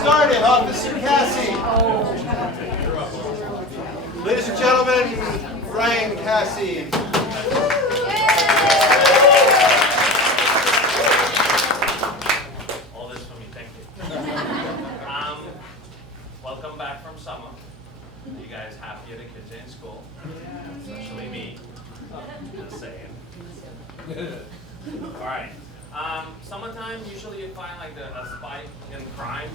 started, Officer Cassie. Ladies and gentlemen, Ryan Cassie. All this for me, thank you. Welcome back from summer. You guys happy the kids are in school? Especially me. Just saying. All right. Summertime, usually you find like a spike in crime.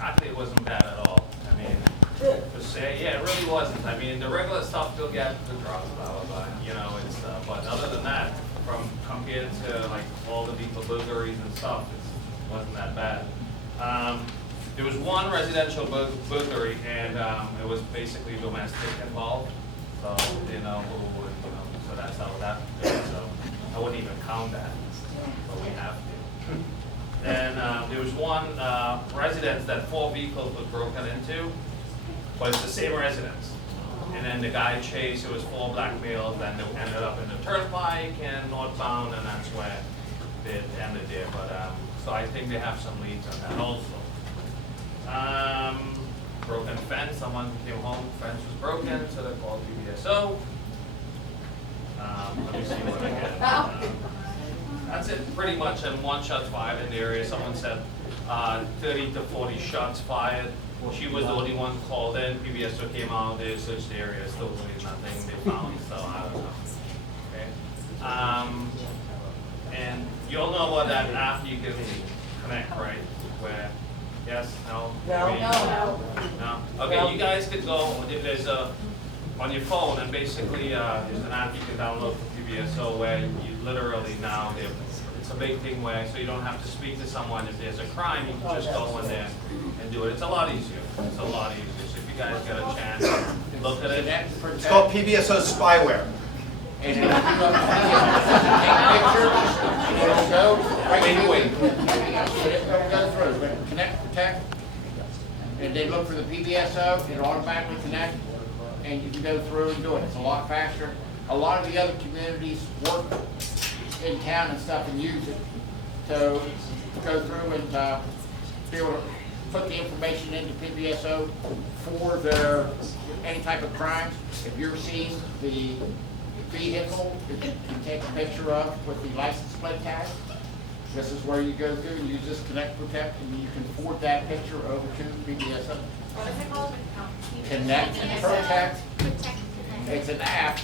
Actually, it wasn't bad at all. I mean, to say, yeah, it really wasn't. I mean, the regular stuff still get the drugs, blah, blah, blah, you know, and stuff. But other than that, from compared to like all the people burglaries and stuff, it wasn't that bad. There was one residential burglary, and it was basically domestic involved. So, you know, so that's how that is. So I wouldn't even count that, but we have to. And there was one residence that 4 vehicles was broken into, but it's the same residence. And then the guy chased, it was 4 black males, then they ended up in the turnpike and northbound, and that's where it ended there. But so I think they have some leads on that also. Broken fence, someone came home, fence was broken, so they called PBSO. Let me see what I get. That's it, pretty much, and 1 shot fired in the area. Someone said 30 to 40 shots fired. She was the only one called in. PBSO came out, they searched the area, still doing nothing they found, so I don't know. Okay. And you all know what that app you can connect, right? Where, yes, no? Maybe? No? Okay, you guys could go, there's on your phone, and basically there's an app you can download for PBSO where you literally now, it's a big thing where, so you don't have to speak to someone. If there's a crime, you can just go in there and do it. It's a lot easier. It's a lot easier. So if you guys get a chance, look at it. It's called PBSO spyware. And if you take pictures, it'll go right away. It'll go through, but connect, protect, and they look for the PBSO, it'll automatically connect, and you can go through and do it. It's a lot faster. A lot of the other communities work in town and stuff and use it to go through and be able to put the information into PBSO for their any type of crimes. If you're seeing the vehicle that you can take a picture of with the license plate tag, this is where you go through and you just connect, protect, and you can forward that picture over to PBSO. What is it called? Connect and protect. It's an app.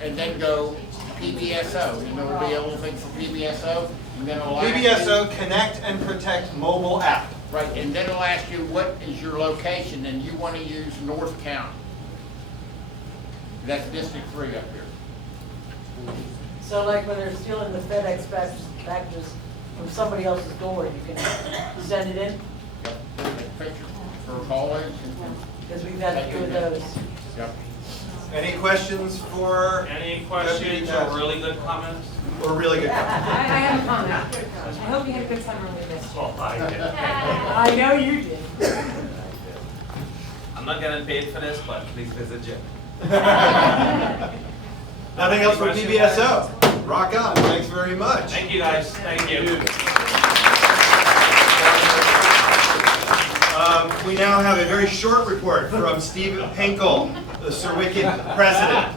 And then go PBSO. And there will be a little thing for PBSO. And then it'll ask PBSO you, Connect and Protect mobile app. right, and then it'll ask you what is your location, and you want to use North County. That's District 3 up here. So like when they're stealing the FedEx packages from somebody else's door, you can send it in? Yep. Take a picture for callers. Because we've had a few of those. Yep. Any questions for? Any questions or really good comments? Or really good? I have a comment. I hope you had a good summer with this. Oh, I did. I know you did. I'm not getting paid for this, but please visit Jim. Nothing else for PBSO. Rock on. Thanks very much. Thank you, guys. Thank you. We now have a very short report from Steve Hinkle, the SIRWCD president.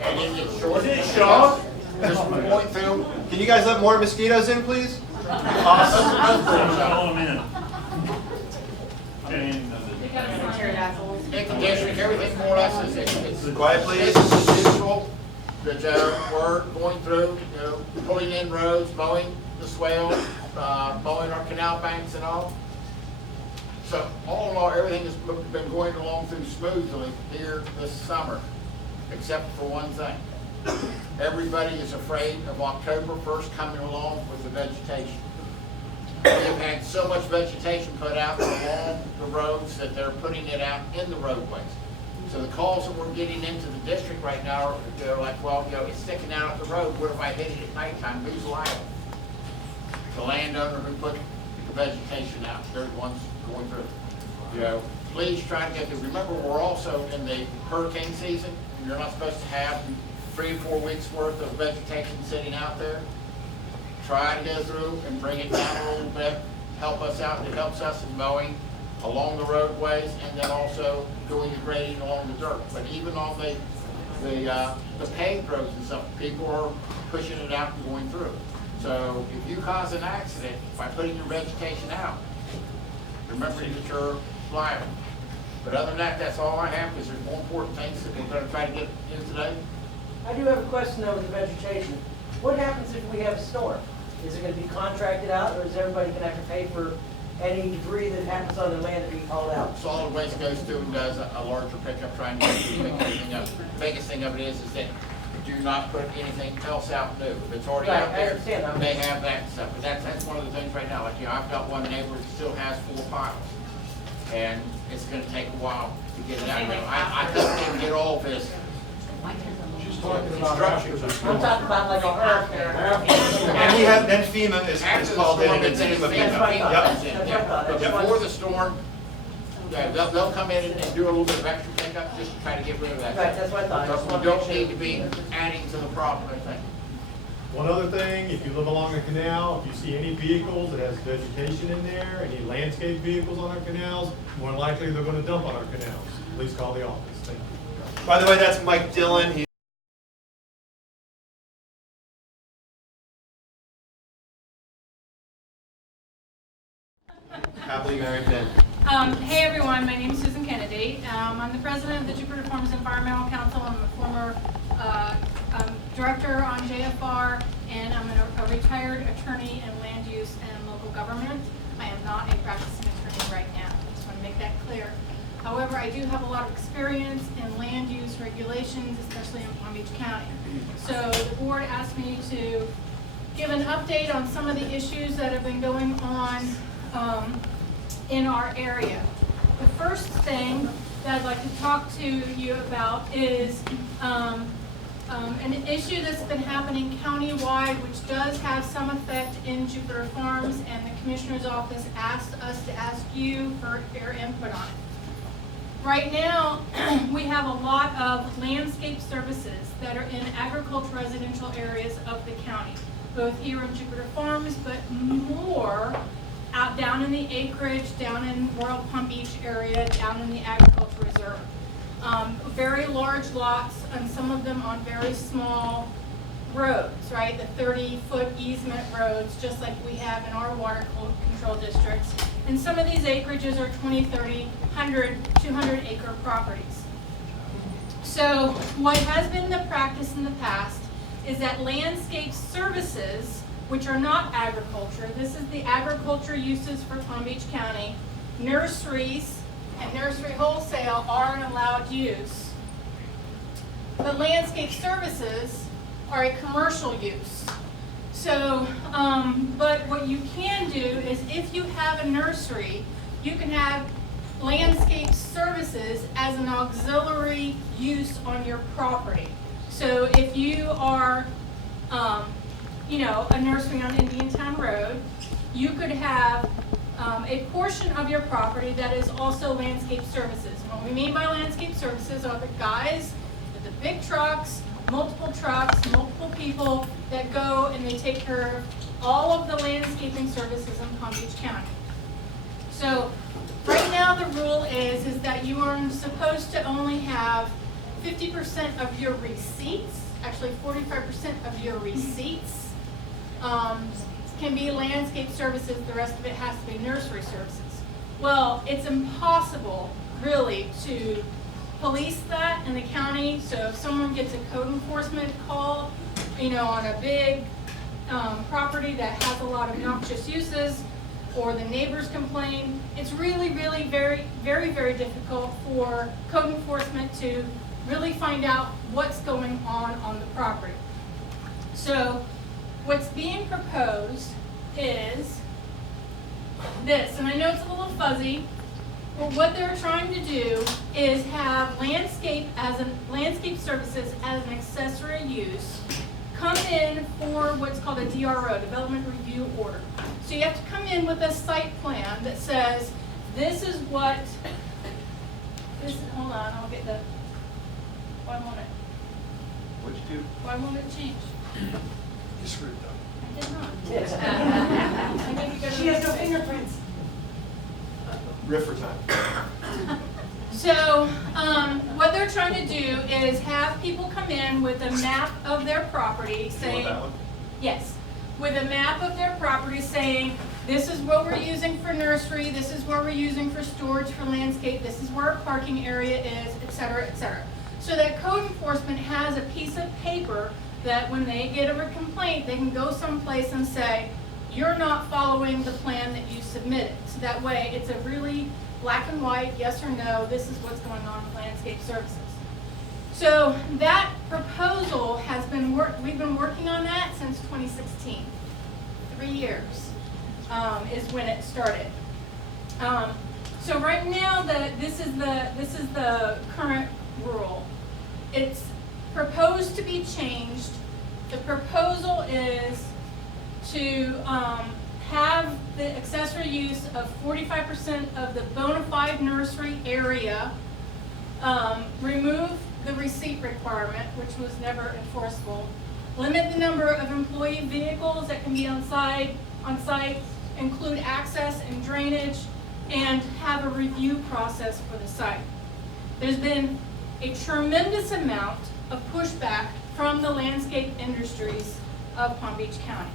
And then you short it, short, just point through. Can you guys let more mosquitoes in, please? Awesome. In the district, everything more or less is, it's Quiet, please. business as usual. That we're going through, you know, pulling in roads, mowing the swales, mowing our canal banks and all. So all in all, everything has been going along through smoothly here this summer, except for one thing. Everybody is afraid of October 1st coming along with the vegetation. We have had so much vegetation put out along the roads that they're putting it out in the roadways. So the calls that we're getting into the district right now, they're like, well, you know, it's sticking out at the road. What if I hit it at nighttime? Who's liable? The landowner who put the vegetation out. They're the ones going through. You know, please try to get there. Remember, we're also in the hurricane season. You're not supposed to have 3 or 4 weeks worth of vegetation sitting out there. Try to go through and bring it down a little bit. help us out. It helps us in mowing along the roadways and then also doing the grading along the dirt. But even on the paved roads and stuff, people are pushing it out and going through. So if you cause an accident by putting your vegetation out, remember that you're liable. But other than that, that's all I have, because there's more important things that we're going to try to get in today. I do have a question though with the vegetation. What happens if we have a storm? Is it gonna be contracted out, or is everybody gonna have to pay for any debris that happens on the land to be hauled out? Solid Waste goes through and does a larger pickup, trying to pick everything up. The biggest thing of it is that do not put anything else out new. If it's already Right, out I there, understand. they have that stuff. But that's one of the things right now. Like, I've got one neighbor that still has 4 piles, and it's gonna take a while to get it out. I couldn't even get all this. She's talking about after the I'm storm. talking about like a hurricane. And we have, then FEMA is After the called in storm, and it's then FEMA FEMA picks up. comes in, That's what I thought. But That's before what- the storm, yeah, they'll come in and do a little bit of extra pickup just to try to get rid of that. Right, that's what I thought. I just But wanted we to make don't need to sure. be adding to the problem, I think. One other thing, if you live along a canal, if you see any vehicles that has vegetation in there, any landscape vehicles on our canals, more than likely they're gonna dump on our canals. Please call the office. Thank you. By the way, that's Mike Dillon. He's happily married men. Hey everyone, my name is Susan Kennedy. I'm the president of the Jupiter Farms Environmental Council. I'm a former director on JFR, and I'm a retired attorney in land use and local government. I am not a practicing attorney right now. I just want to make that clear. However, I do have a lot of experience in land use regulations, especially in Palm Beach County. So the board asked me to give an update on some of the issues that have been going on in our area. The first thing that I'd like to talk to you about is an issue that's been happening countywide, which does have some effect in Jupiter Farms, and the Commissioner's Office asked us to ask you for your input on it. Right now, we have a lot of landscape services that are in agricultural residential areas of the county, both here in Jupiter Farms, but more out down in the acreage, down in Royal Palm Beach area, down in the agricultural reserve. Very large lots, and some of them on very small roads, right? The 30-foot easement roads, just like we have in our water control districts. And some of these acreages are 20, 30, 100, 200 acre properties. So what has been the practice in the past is that landscape services, which are not agriculture, this is the agriculture uses for Palm Beach County, nurseries and nursery wholesale are an allowed use. The landscape services are a commercial use. So, but what you can do is if you have a nursery, you can have landscape services as an auxiliary use on your property. So if you are, a nursery on Indiantown Road, you could have a portion of your property that is also landscape services. And what we mean by landscape services are the guys with the big trucks, multiple people that go and they take care of all of the landscaping services in Palm Beach County. So right now the rule is that you are supposed to only have 50% of your receipts, actually 45% of your receipts can be landscape services, the rest of it has to be nursery services. Well, it's impossible really to police that in the county. So if someone gets a code enforcement call, on a big property that has a lot of noxious uses, or the neighbors complain, it's really, really very, very, very difficult for code enforcement to really find out what's going on the property. So what's being proposed is this, and I know it's a little fuzzy, but what they're trying to do is have landscape services as an accessory use come in for what's called a DRO, Development Review Order. So you have to come in with a site plan that says, this is what, hold on, I'll get the, why won't it? What'd you do? Why won't it change? You screwed up. I did not. I need to go to She has the no next page. fingerprints. Riffer time. So, what they're trying to do is have people come in with a map of their property You want saying, that one? yes, with a map of their property saying, this is what we're using for nursery, this is what we're using for storage for landscape, this is where our parking area is, et cetera, et cetera. So that code enforcement has a piece of paper that when they get a complaint, they can go someplace and say, you're not following the plan that you submitted. So that way, it's a really black and white, yes or no, this is what's going on with landscape services. So that proposal has been we've been working on that since 2016. 3 years is when it started. So right now, this is the current rule. It's proposed to be changed. The proposal is to have the accessory use of 45% of the bona fide nursery area, remove the receipt requirement, which was never enforceable, limit the number of employee vehicles that can be on site, include access and drainage, and have a review process for the site. There's been a tremendous amount of pushback from the landscape industries of Palm Beach County.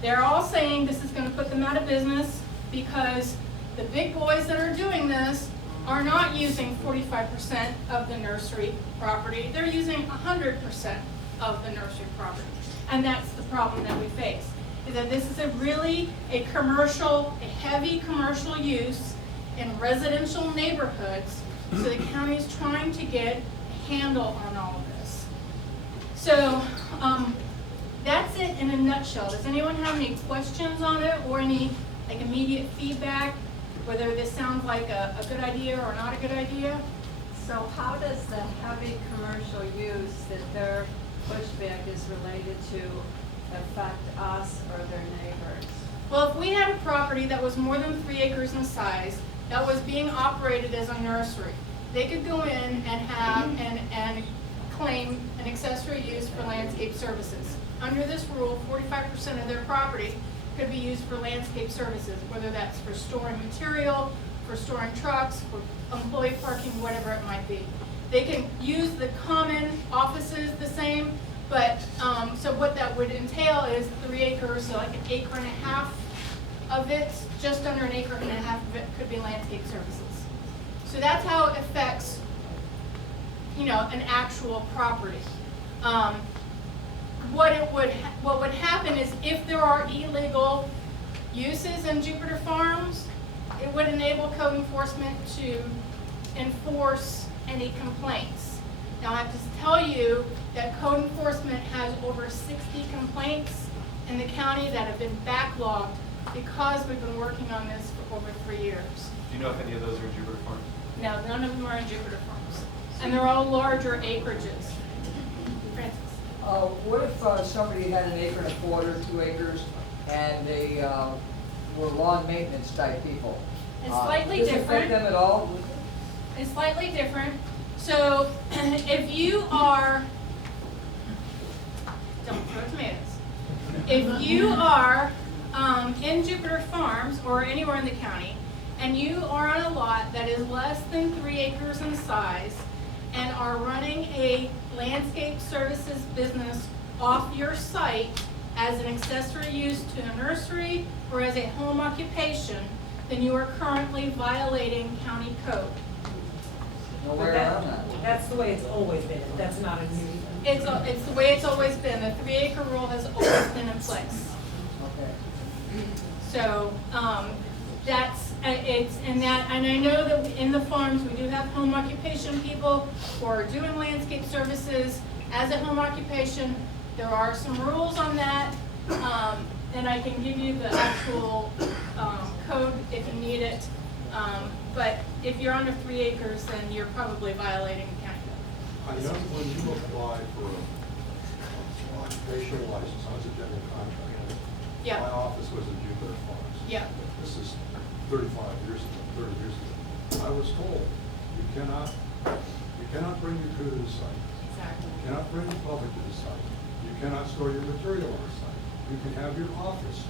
They're all saying this is going to put them out of business because the big boys that are doing this are not using 45% of the nursery property. They're using 100% of the nursery property. And that's the problem that we face, is that this is a heavy commercial use in residential neighborhoods. So the county is trying to get a handle on all of this. So that's it in a nutshell. Does anyone have any questions on it or any immediate feedback, whether this sounds like a good idea or not a good idea? So how does the heavy commercial use that their pushback is related to affect us or their neighbors? Well, if we had a property that was more than 3 acres in size, that was being operated as a nursery, they could go in and have and claim an accessory use for landscape services. Under this rule, 45% of their property could be used for landscape services, whether that's for storing material, for storing trucks, for employee parking, whatever it might be. They can use the common offices the same, but so what that would entail is 3 acres, so like 1.5 acres of it, just under 1.5 acres of it could be landscape services. So that's how it affects, an actual property. What would happen is if there are illegal uses in Jupiter Farms, it would enable code enforcement to enforce any complaints. Now I have to tell you that code enforcement has over 60 complaints in the county that have been backlogged because we've been working on this for over 3 years. Do you know if any of those are Jupiter Farms? No, none of them are in Jupiter Farms. And they're all larger acreages. Francis? What if somebody had 1.25 acres, 2 acres, and they were lawn maintenance type people? It's slightly does it different. affect them at all? It's slightly different. So if you are, don't throw tomatoes. If you are in Jupiter Farms or anywhere in the county, and you are on a lot that is less than 3 acres in size and are running a landscape services business off your site as an accessory use to a nursery or as a home occupation, then you are currently violating county code. Nowhere around that. That's the way it's always been. That's not a new. It's the way it's always been. The 3 acre rule has always been in place. Okay. So and I know that in the farms we do have home occupation people who are doing landscape services as a home occupation. There are some rules on that, and I can give you the actual code if you need it. But if you're under 3 acres, then you're probably violating the county code. I know when you apply for an occupational license, I was a general contractor. Yeah. My office was in Jupiter Farms. Yeah. This is 35 years ago, 30 years ago. I was told, you cannot bring your crew to the site. Exactly. You cannot bring the public to the site. You cannot store your material on the site. You can have your office.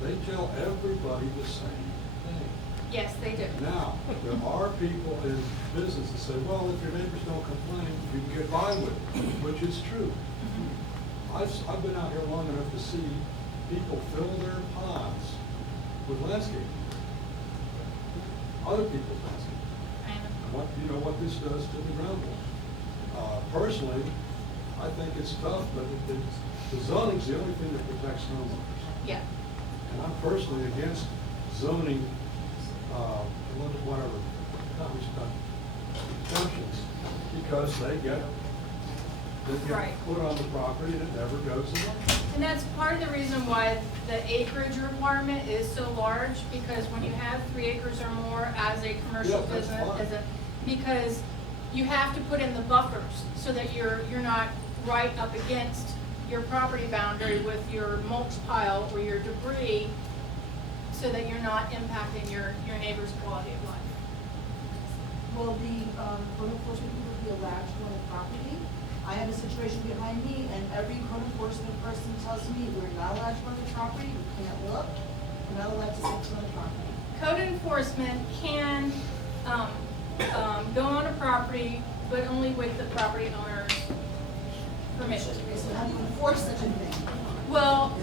They tell everybody the same thing. Yes, they do. Now, there are people in business that say, well, if your neighbors don't complain, you can get by with it, which is true. I've been out here long enough to see people fill their ponds with landscaping. Other people's landscaping. And you know what this does to the groundwater. Personally, I think it's tough, but the zoning's the only thing that protects homeowners. Yeah. And I'm personally against zoning, whatever, exemptions, because they get Right. put on the property and it never goes away. And that's part of the reason why the acreage requirement is so large, because when you have 3 acres or more as a commercial Yeah, that's business, fine. because you have to put in the buffers so that you're not right up against your property boundary with your mulch pile or your debris, so that you're not impacting your neighbor's quality of life. Will the code enforcement people be allowed to go on the property? I have a situation behind me, and every code enforcement person tells me we're not allowed to go on the property, we can't look, we're not allowed to sit on the property. Code enforcement can go on a property, but only with the property owner's permission. So how do you enforce such a thing? Well,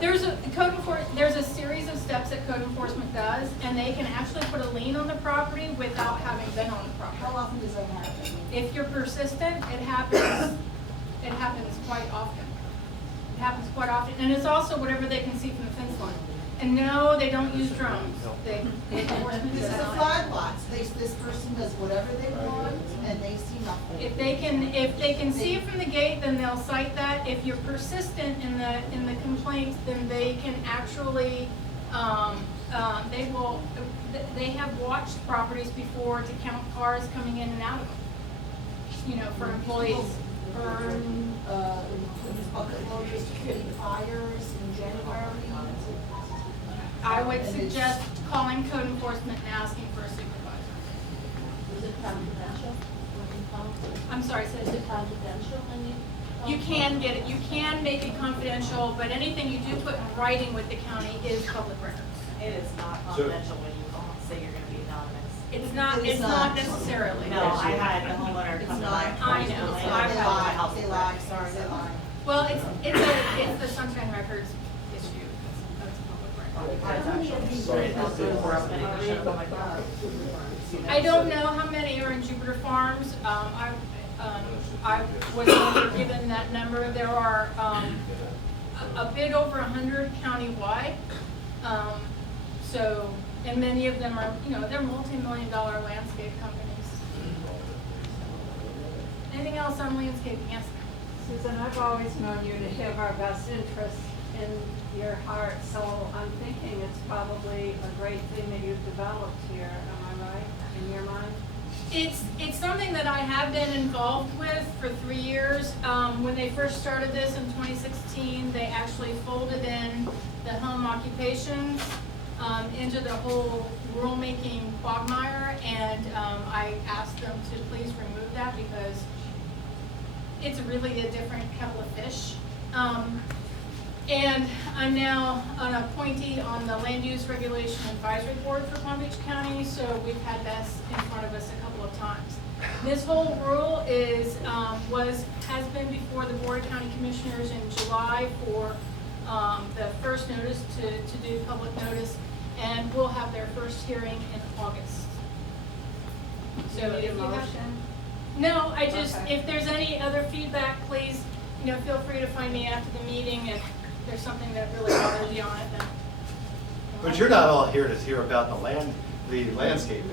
there's a series of steps that code enforcement does, and they can actually put a lien on the property without having been on the property. How often does that happen? If you're persistent, it happens quite often. It happens quite often, and it's also whatever they can see from the fence line. And no, they don't use drones. Enforcement This is does a not. flag lot, so this person does whatever they want, and they see nothing. If they can see it from the gate, then they'll cite that. If you're persistent in the complaint, then they can actually, they have watched properties before to count cars coming in and out of them, you know, for employees. Burn, bucket loaders to create fires in January. I would suggest calling code enforcement and asking for a supervisor. Is it confidential? I'm sorry, Is says it confidential when you? you can get it, you can make it confidential, but anything you do put in writing with the county is public records. It is not confidential when you say you're gonna be anonymous. It's not It's not not. necessarily. No, I had the homeowner It's come to not. my. I know. They I've had lie, house they lie, sorry, they lie. Well, it's the Sunshine Records issue. That's a public record. I don't know how many are in Jupiter Farms. I was only given that number. There are a bit over 100 countywide. So, and many of them are, you know, they're multi-million-dollar landscape companies. Anything else on landscaping? Yes. Susan, I've always known you to have our best interests in your heart, so I'm thinking it's probably a great thing that you've developed here, am I right, in your mind? It's something that I have been involved with for 3 years. When they first started this in 2016, they actually folded in the home occupations into the whole rulemaking quagmire, and I asked them to please remove that because it's really a different kettle of fish. And I'm now an appointee on the Land Use Regulation Advisory Board for Palm Beach County, so we've had this in front of us a couple of times. This whole rule has been before the Board of County Commissioners in July for the first notice to do public notice, and we'll have their first hearing in August. So if you have, no, I just, Okay. if there's any other feedback, please, you know, feel free to find me after the meeting if there's something that really bothers you on it, then. But you're not all here to hear about the landscaping.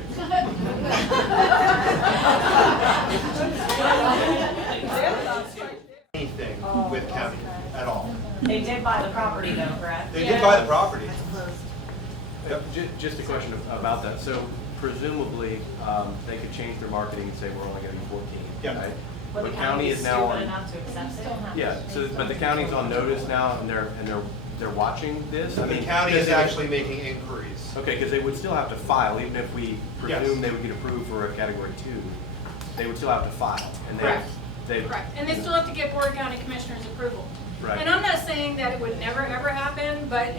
Anything with county at all. They did buy the property though, correct? They did buy the property. Just a question about that. So presumably, they could change their marketing and say we're only getting 14, Yeah. right? But the county is now stupid on. enough to accept it. Yeah. So, but the county's on notice now, and they're watching this. I The mean, county because is they- actually making inquiries. Okay, because they would still have to file, even if we Yes. presume they would get approved for a category 2. They would still have to file, and Correct. they. Correct, and they still have to get Board of County Commissioners approval. Right. And I'm not saying that it would never, ever happen, but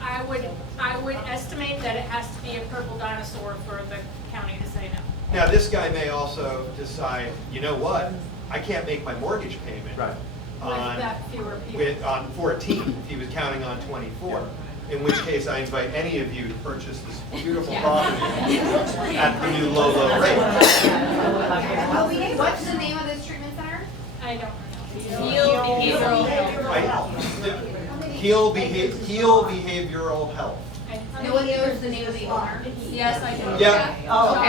I would estimate that it has to be a purple dinosaur for the county to say no. Now, this guy may also decide, you know what, I can't make my mortgage payment. Right. With On, that fewer people. on 14, if he was counting on 24. In which case, I invite any of you to purchase this beautiful property at the new low, low rate. What's the name of this treatment center? I don't know. Yield behavioral health. Heal behavioral health. No one knows the name of the owner. Yes, I do. Yeah. Oh,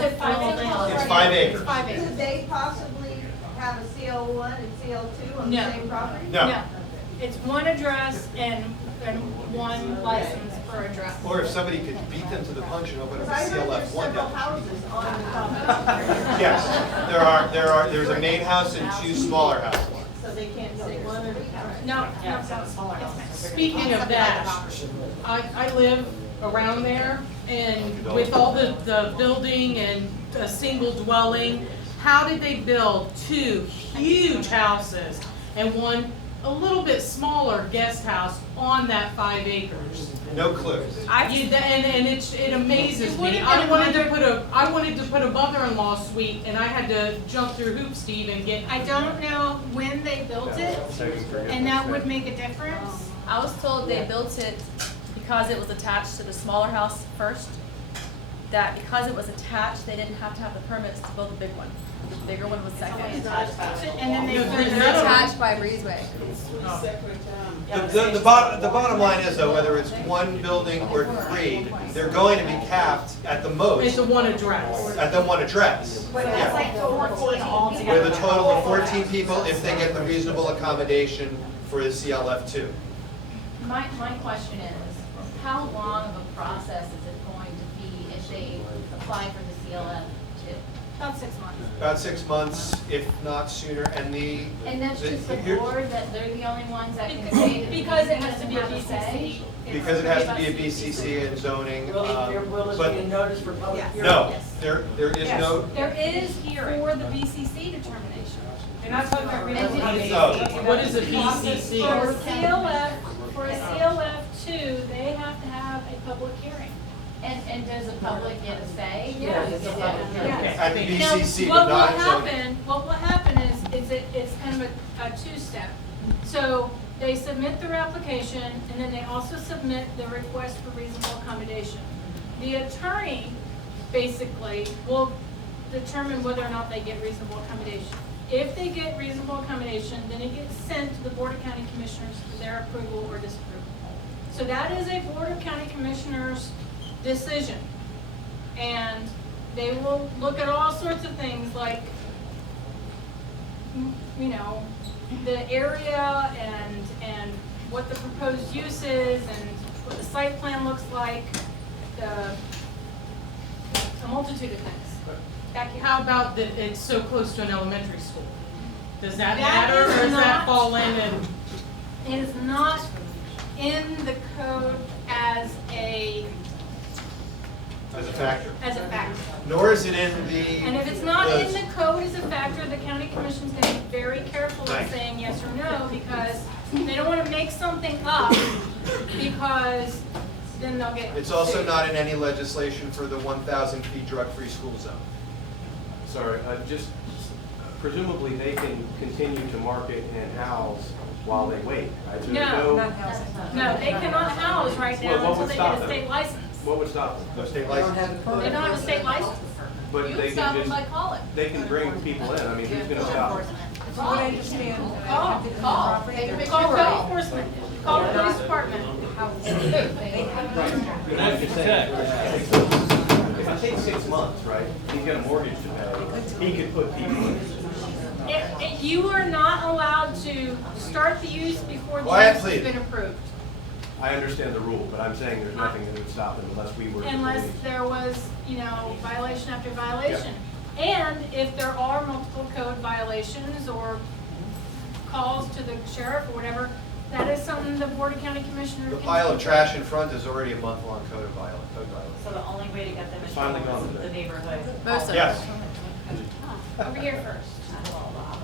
is it 5 acres? It's 5 acres. It's 5 acres. Could they possibly have a CO1 and CO2 on the No. same property? No. It's one address and one license per address. Or if somebody could beat them to the punch and open up Because a I heard there's CLF1 several down the houses street. on the property. Yes, there's a main house and 2 smaller houses. So they can't say one or the other? No, Speaking of that, I live around there, and with all the building and a single dwelling, how did they build 2 huge houses and one a little bit smaller guest house on that 5 acres? No clue. And it amazes It me. would've I been wanted to put a mother-in-law suite, and I had to jump through hoops, Steve, and get. I don't know when they built it, and that would make a difference. I was told they built it because it was attached to the smaller house first. That because it was attached, they didn't have to have the permits to build the big one. The bigger one was second. And then they It's put attached by breezeway. The bottom line is though, whether it's 1 building or 3, they're going to be capped at the It's most, a one address. at the 1 address. But Yeah. it's like 14 altogether. With a total of 14 people if they get the reasonable accommodation for the CLF2. My question is, how long of a process is it going to be if they apply for the CLF too? about 6 months. About 6 months, if not sooner, and And that's just the here- board, that they're the only ones that can say that Because it he has to be a doesn't have say? BCC. because it has to be a BCC and zoning, Will there but be a notice for public hearing? no, there is no, There is for the BCC determination. And that's what I Oh. What is a For BCC? for a CLF2, they have to have a public hearing. And does the public get a say? Yeah, it's a public hearing. Yes. at the Now, BCC, what but will not zoning. happen, what will happen is it's kind of a 2-step. So they submit their application, and then they also submit the request for reasonable accommodation. The attorney basically will determine whether or not they get reasonable accommodation. If they get reasonable accommodation, then it gets sent to the Board of County Commissioners for their approval or disapproval. So that is a Board of County Commissioners decision. And they will look at all sorts of things like, you know, the area and what the proposed use is and what the site plan looks like, a multitude of things. How about that it's so close to an elementary school? Does that That matter, is or does that not- fall in and? It is not in the code as a factor. factor. Nor is it in the. And if it's not in the code as a factor, the county commission's gonna be very careful in Right. saying yes or no, because they don't wanna make something up, because then they'll get. It's also sued. not in any legislation for the 1,000 feet drug-free school zone. Sorry, just presumably they can continue to market and house while they wait, right? So there's No, no, they cannot house right Well, now what until would they stop get a them? state license. What would stop them? No state They don't license. have a They permit. don't have a state license. But You they would stop can them by just, calling. they can bring people in, I mean, who's gonna stop them? From what I understand. Call. They can pick Call your code call. enforcement, call the police department. I'm just saying, if it takes 6 months, right, he's got a mortgage to pay, he could put people in. You are not allowed to start the use before the Quiet, use has please. been approved. I understand the rule, but I'm saying there's nothing that would stop him unless we were to Unless police. there was, you know, violation after violation. And if there are multiple code violations or calls to the sheriff or whatever, that is something the Board of County Commissioners. The can pile of take. trash in front is already a month-long code violation. So the only way to get them It's is finally from gone the today. neighborhood. Most of Yes. Over here first.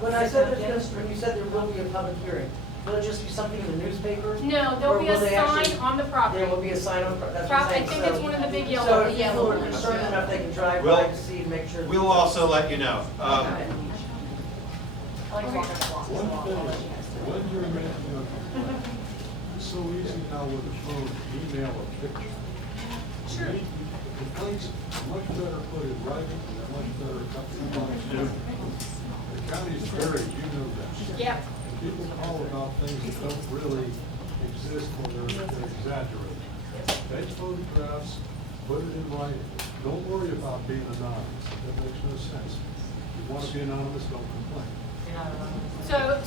When I said there's when you said there will be a public hearing, Will it just be something in the newspaper? No, Or there'll be a will they actually- sign on the property. There will be a sign on, that's what I'm I saying. think So- it's one of the big So yellow. if people are concerned enough, they can drive We'll- by to see and make sure. We'll also let you know. One thing, when you're making a complaint, it's so easy now with a phone, to email a picture. Sure. Complaints are much better put in writing, and they're much better cut through box. The county's buried, you know that. Yep. And people call about things that don't really exist or they're exaggerated. Take photographs, put it in writing. Don't worry about being anonymous. That makes no sense. If you want to be anonymous, don't complain. So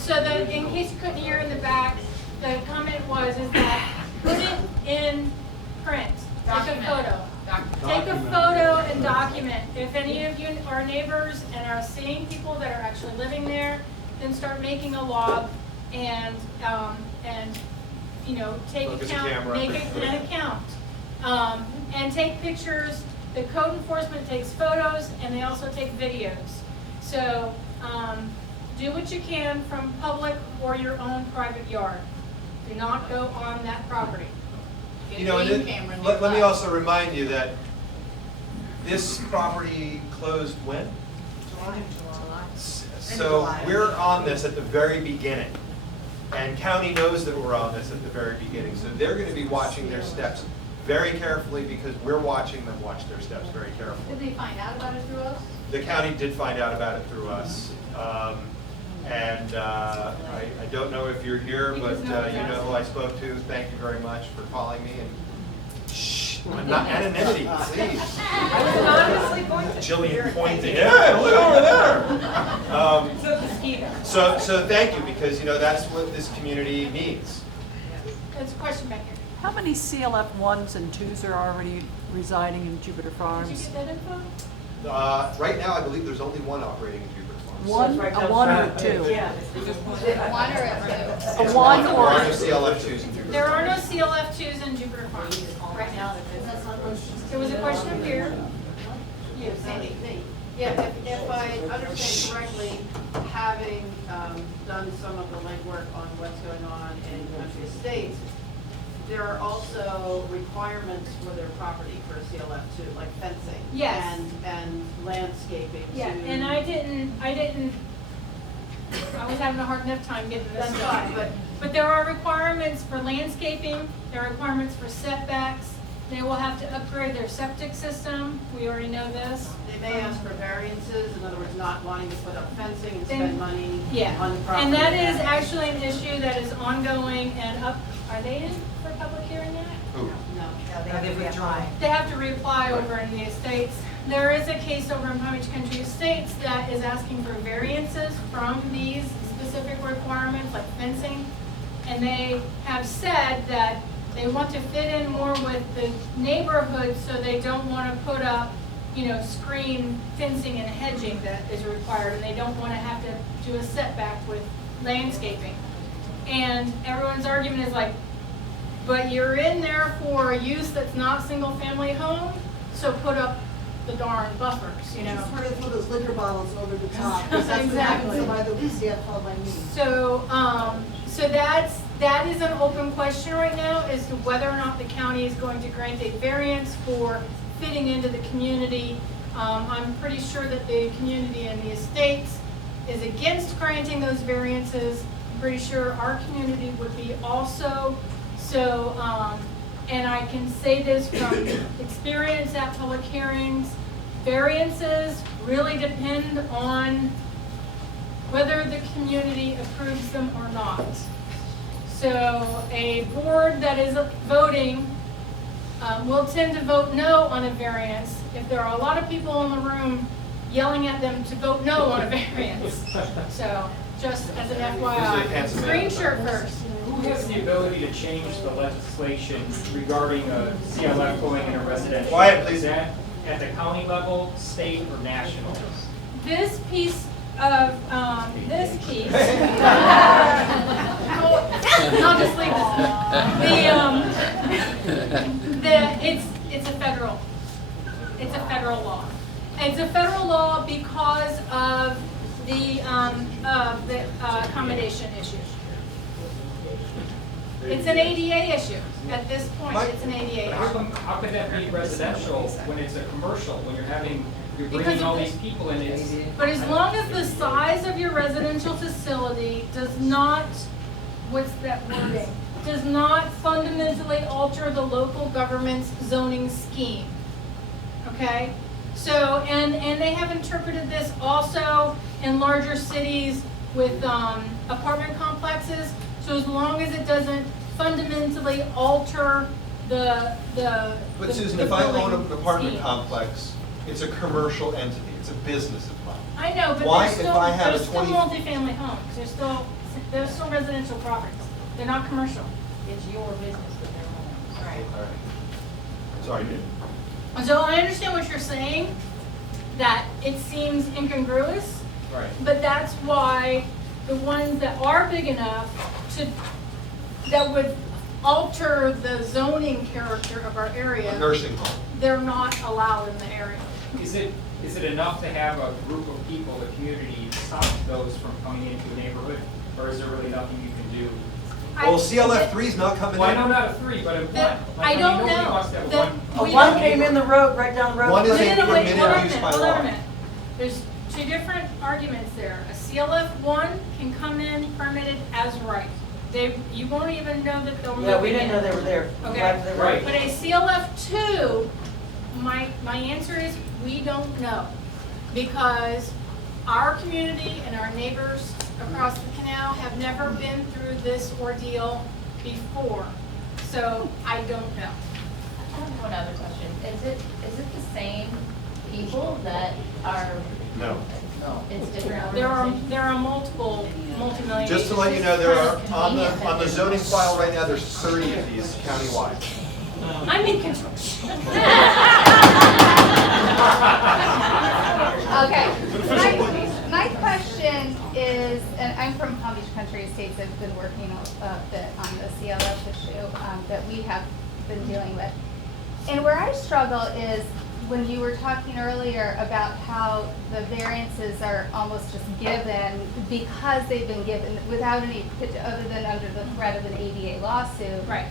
in case you couldn't hear in the back, the comment was is that put it in print. Take a photo. Take a photo and document. If any of you are neighbors and are seeing people that are actually living there, then start making a log and you know, take Focus the account, camera. make an account. And take pictures. The code enforcement takes photos and they also take videos. So do what you can from public or your own private yard. Do not go on that property. You know, and let me also remind you that this property closed when? So we're on this at the very beginning. And county knows that we're on this at the very beginning. So they're going to be watching their steps very carefully because we're watching them watch their steps very carefully. Did they find out about it through us? The county did find out about it through us. I don't know if you're here, but you know who I spoke to. Thank you very much for calling me. And shh, not anonymity, please. I was anonymously pointing. Jillian pointing. Yeah, look over there. So thank you, because you know that's what this community needs. There's a question back here. How many CLF 1s and 2s are already residing in Jupiter Did Farms? you get that info? Right now, I believe there's only one operating in Jupiter Farms. One, Right a down 1 or a front. 2? Yeah. One or a two? A 1 There or are a no CLF2s in Jupiter. There are no CLF2s in Jupiter Farms right now. There was a question up here. Yes. Sandy, yeah, if I understand correctly, having done some of the legwork on what's going on in Country Estates, there are also requirements for their property for CLF2, like fencing. Yes. And landscaping. Yeah, to- and I was having a hard enough time getting this That's done. fine, But there are requirements for landscaping, there are requirements for setbacks. They will have to upgrade their septic system, we already know this. They may ask for variances, in other words, not wanting to put up fencing and Then- spend money Yeah, on the property. and that is actually an issue that is ongoing and up, are they in for public hearing yet? Ooh. No. They have to reapply over in the estates. There is a case over in Palm Beach Country Estates that is asking for variances from these specific requirements, like fencing. And they have said that they want to fit in more with the neighborhood, so they don't want to put up, you know, screen fencing and hedging that is required, and they don't want to have to do a setback with landscaping. And everyone's argument is like, but you're in there for a use that's not single-family home, so put up the darn buffers, you know? Just sort of throw those liquor bottles over the top, because that's what happens to by the WCF called by me. So, that is an open question right now as to whether or not the county is going to grant a variance for fitting into the community. I'm pretty sure that the community and the estates is against granting those variances. I'm pretty sure our community would be also. So, and I can say this from experience at public hearings, variances really depend on whether the community approves them or not. So a board that is voting will tend to vote no on a variance if there are a lot of people in the room yelling at them to vote no on a variance. So just as an FYI. Green shirt first. Who has the ability to change the legislation regarding a CLF going in a residential? Quiet, please. Is that at the county level, state, or national? This piece of, this piece. I'll just leave this. It's a federal law. It's a federal law because of the accommodation issue. It's an ADA issue. At this point, it's an ADA But issue. how could that be residential when it's a commercial, when you're Because bringing of all the- these people in, it's. But as long as the size of your residential facility does not, what's that wording? Does not fundamentally alter the local government's zoning scheme. Okay? So, and they have interpreted this also in larger cities with apartment complexes. So as long as it doesn't fundamentally alter the But Susan, the if I own building an apartment scheme. complex, it's a commercial entity, it's a business of mine. I know, but Why, there's if still, I have a there's still 20 multifamily homes, there's still residential properties, they're not commercial. It's your business that they're running. All right. Sorry, dude. So I understand what you're saying, that it seems incongruous, Right. but that's why the ones that are big enough that would alter the zoning character of our A area, nursing home. they're not allowed in the area. Is it enough to have a group of people, the community, stop those from coming into a neighborhood? Or is there really nothing you can do? Well, CLF 3's not coming in. Well, I know not a 3, but a 1. I don't Nobody know. wants to have That one. we One don't- came in the road, right down the road. One is a wait, permitted hold on a use minute, by hold on law. a minute. There's two different arguments there. A CLF 1 can come in permitted as right. You won't even know that they're moving in. Yeah, we didn't know they were there. Okay. Right, they were- Right. But a CLF 2, my answer is we don't know. Because our community and our neighbors across the canal have never been through this ordeal before. So I don't know. I have one other question. Is it the same people that are, No. it's different There organizations? are multiple multi-million. Just to let you know, there are, on the zoning file right now, there's 30 of these countywide. I'm in construction. Okay, my question is, and I'm from Palm Beach Country Estates, I've been working a bit on the CLF issue that we have been dealing with. And where I struggle is when you were talking earlier about how the variances are almost just given because they've been given without any, other than under the threat of an ADA lawsuit. Right.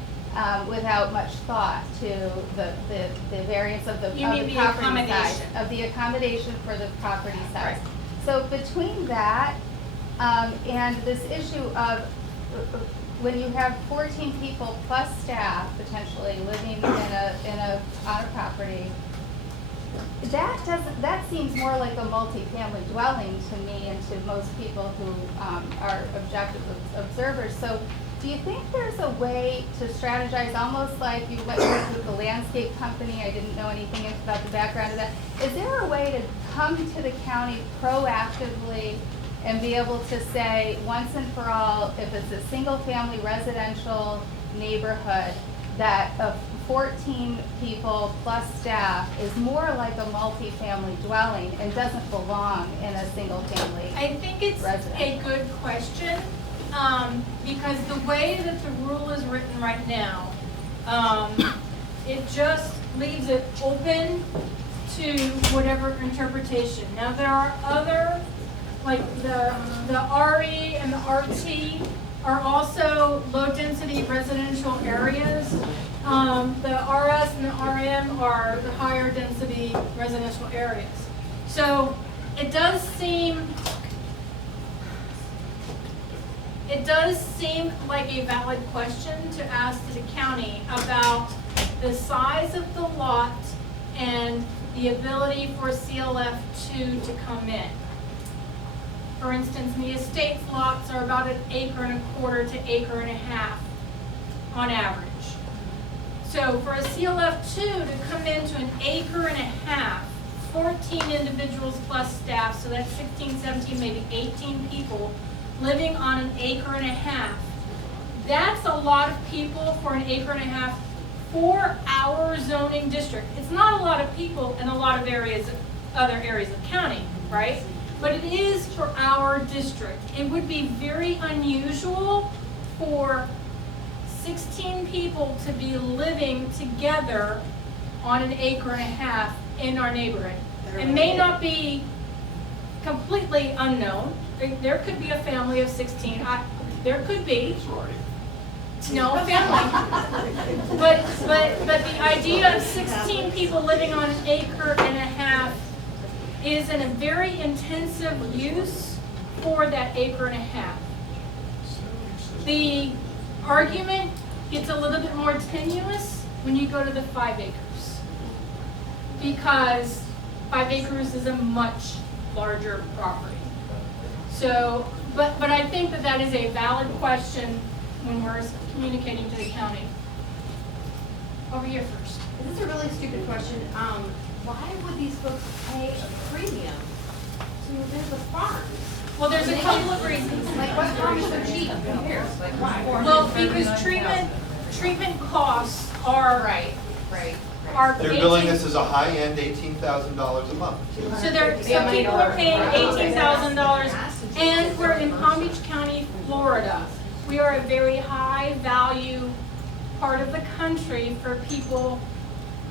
Without much thought to the variance of the You mean the property size. accommodation. Of the accommodation for the property size. Right. So between that and this issue of when you have 14 people plus staff potentially living on a property, that seems more like a multifamily dwelling to me and to most people who are objective observers. So do you think there's a way to strategize, almost like you went with the landscape company? I didn't know anything about the background of that. Is there a way to come to the county proactively and be able to say, once and for all, if it's a single-family residential neighborhood, that of 14 people plus staff is more like a multifamily dwelling and doesn't belong in a single-family I think it's a good question, because the way that the rule is written right now, it just leaves it open to whatever interpretation. Now, there are other, like the RE and the RT are also low-density residential areas. The RS and the RM are the higher density residential areas. So it does seem like a valid question to ask to the county about the size of the lot and the ability for CLF 2 to come in. For instance, the estates lots are about 1.25 to 1.5 acres on average. So for a CLF 2 to come into 1.5 acres, 14 individuals plus staff, so that's 16, 17, maybe 18 people living on 1.5 acres, that's a lot of people for 1.5 acres for our zoning district. It's not a lot of people in a lot of areas, other areas of county, right? But it is for our district. It would be very unusual for 16 people to be living together on 1.5 acres in our neighborhood. It may not be completely unknown. There could be a family of 16. There could be. No, family. But the idea of 16 people living on an acre and a half is in a very intensive use for that acre and a half. The argument gets a little bit more tenuous when you go to the 5 acres. Because 5 acres is a much larger property. So, but I think that is a valid question when we're communicating to the county. Over here first. This is a really stupid question. Why would these folks pay a premium to live with farms? Well, there's a couple of reasons. Like, what farm is so cheap compared? Like, why? Well, because treatment costs are are They're billing us as a high-end $18,000 a month. So some people are paying $18,000, and we're in Palm Beach County, Florida. We are a very high value part of the country for people,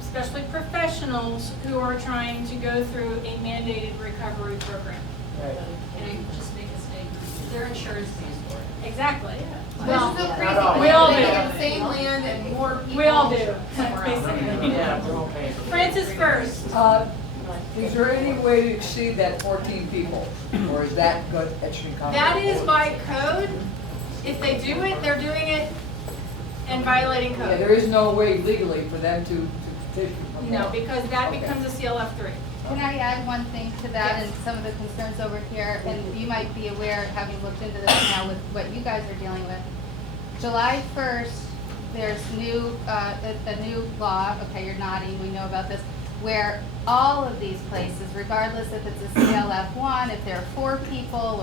especially professionals, who are trying to go through a mandated recovery program. Right. Can I just make a statement? Their insurance pays for it. Exactly. Well, this is so crazy. We all do. They have the same land and more people. We all do. Somewhere else. Basically. Francis first. Is there any way to exceed that 14 people, or is that good? That should come? That is by code. If they do it, they're doing it and violating Yeah, code. there is no way legally for them to petition. No, because that becomes a CLF3. Can I add one thing to that and some of the concerns over here? And you might be aware, having looked into this now with what you guys are dealing with. July 1st, there's a new law, okay, you're nodding, we know about this, where all of these places, regardless if it's a CLF1, if there are 4 people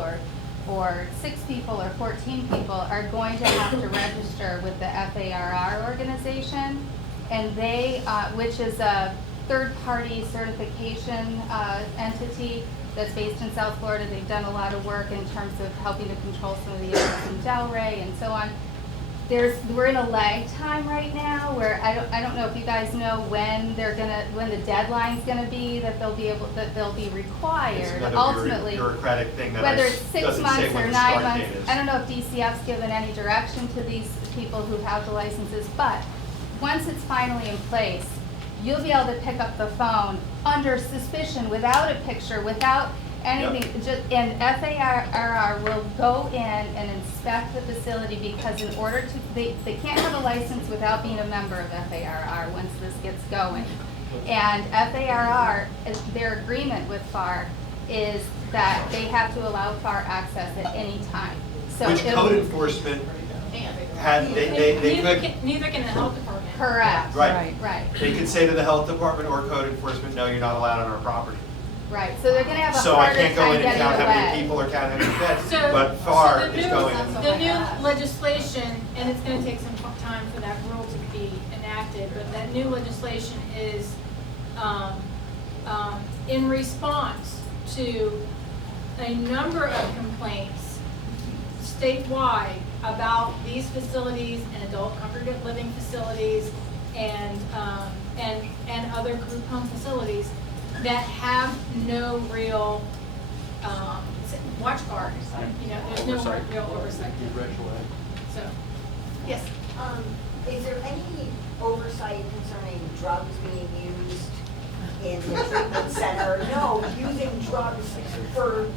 or 6 people or 14 people, are going to have to register with the FARR organization, and they, which is a third-party certification entity that's based in South Florida. They've done a lot of work in terms of helping to control some of the issues in Delray and so on. We're in a lag time right now where I don't know if you guys know when the deadline's gonna be that they'll be required ultimately. Bureaucratic thing that Whether it's 6 doesn't months say when or the 9 start months, date is. I don't know if DCF's given any direction to these people who have the licenses, but once it's finally in place, you'll be able to pick up the phone under suspicion, without a picture, without anything, and FARR will go in and inspect the facility, because in order to, they can't have a license without being a member of FARR once this gets going. And FARR, their agreement with FAR is that they have to allow FAR access at any time. So Which code enforcement had, they could. Neither can the health department. Correct. Right. Right. They could say to the health department or code enforcement, no, you're not allowed on our property. Right, so they're gonna have a So I harder can't go time in and getting count how many away. people or count how many beds, but FAR is going. The new legislation, and it's gonna take some time for that rule to be enacted, but that new legislation is in response to a number of complaints statewide about these facilities and adult congregate living facilities and other group home facilities that have no real watch guard. You know, there's no real oversight. So, yes. Is there any oversight concerning drugs being used in the treatment center? No, using drugs for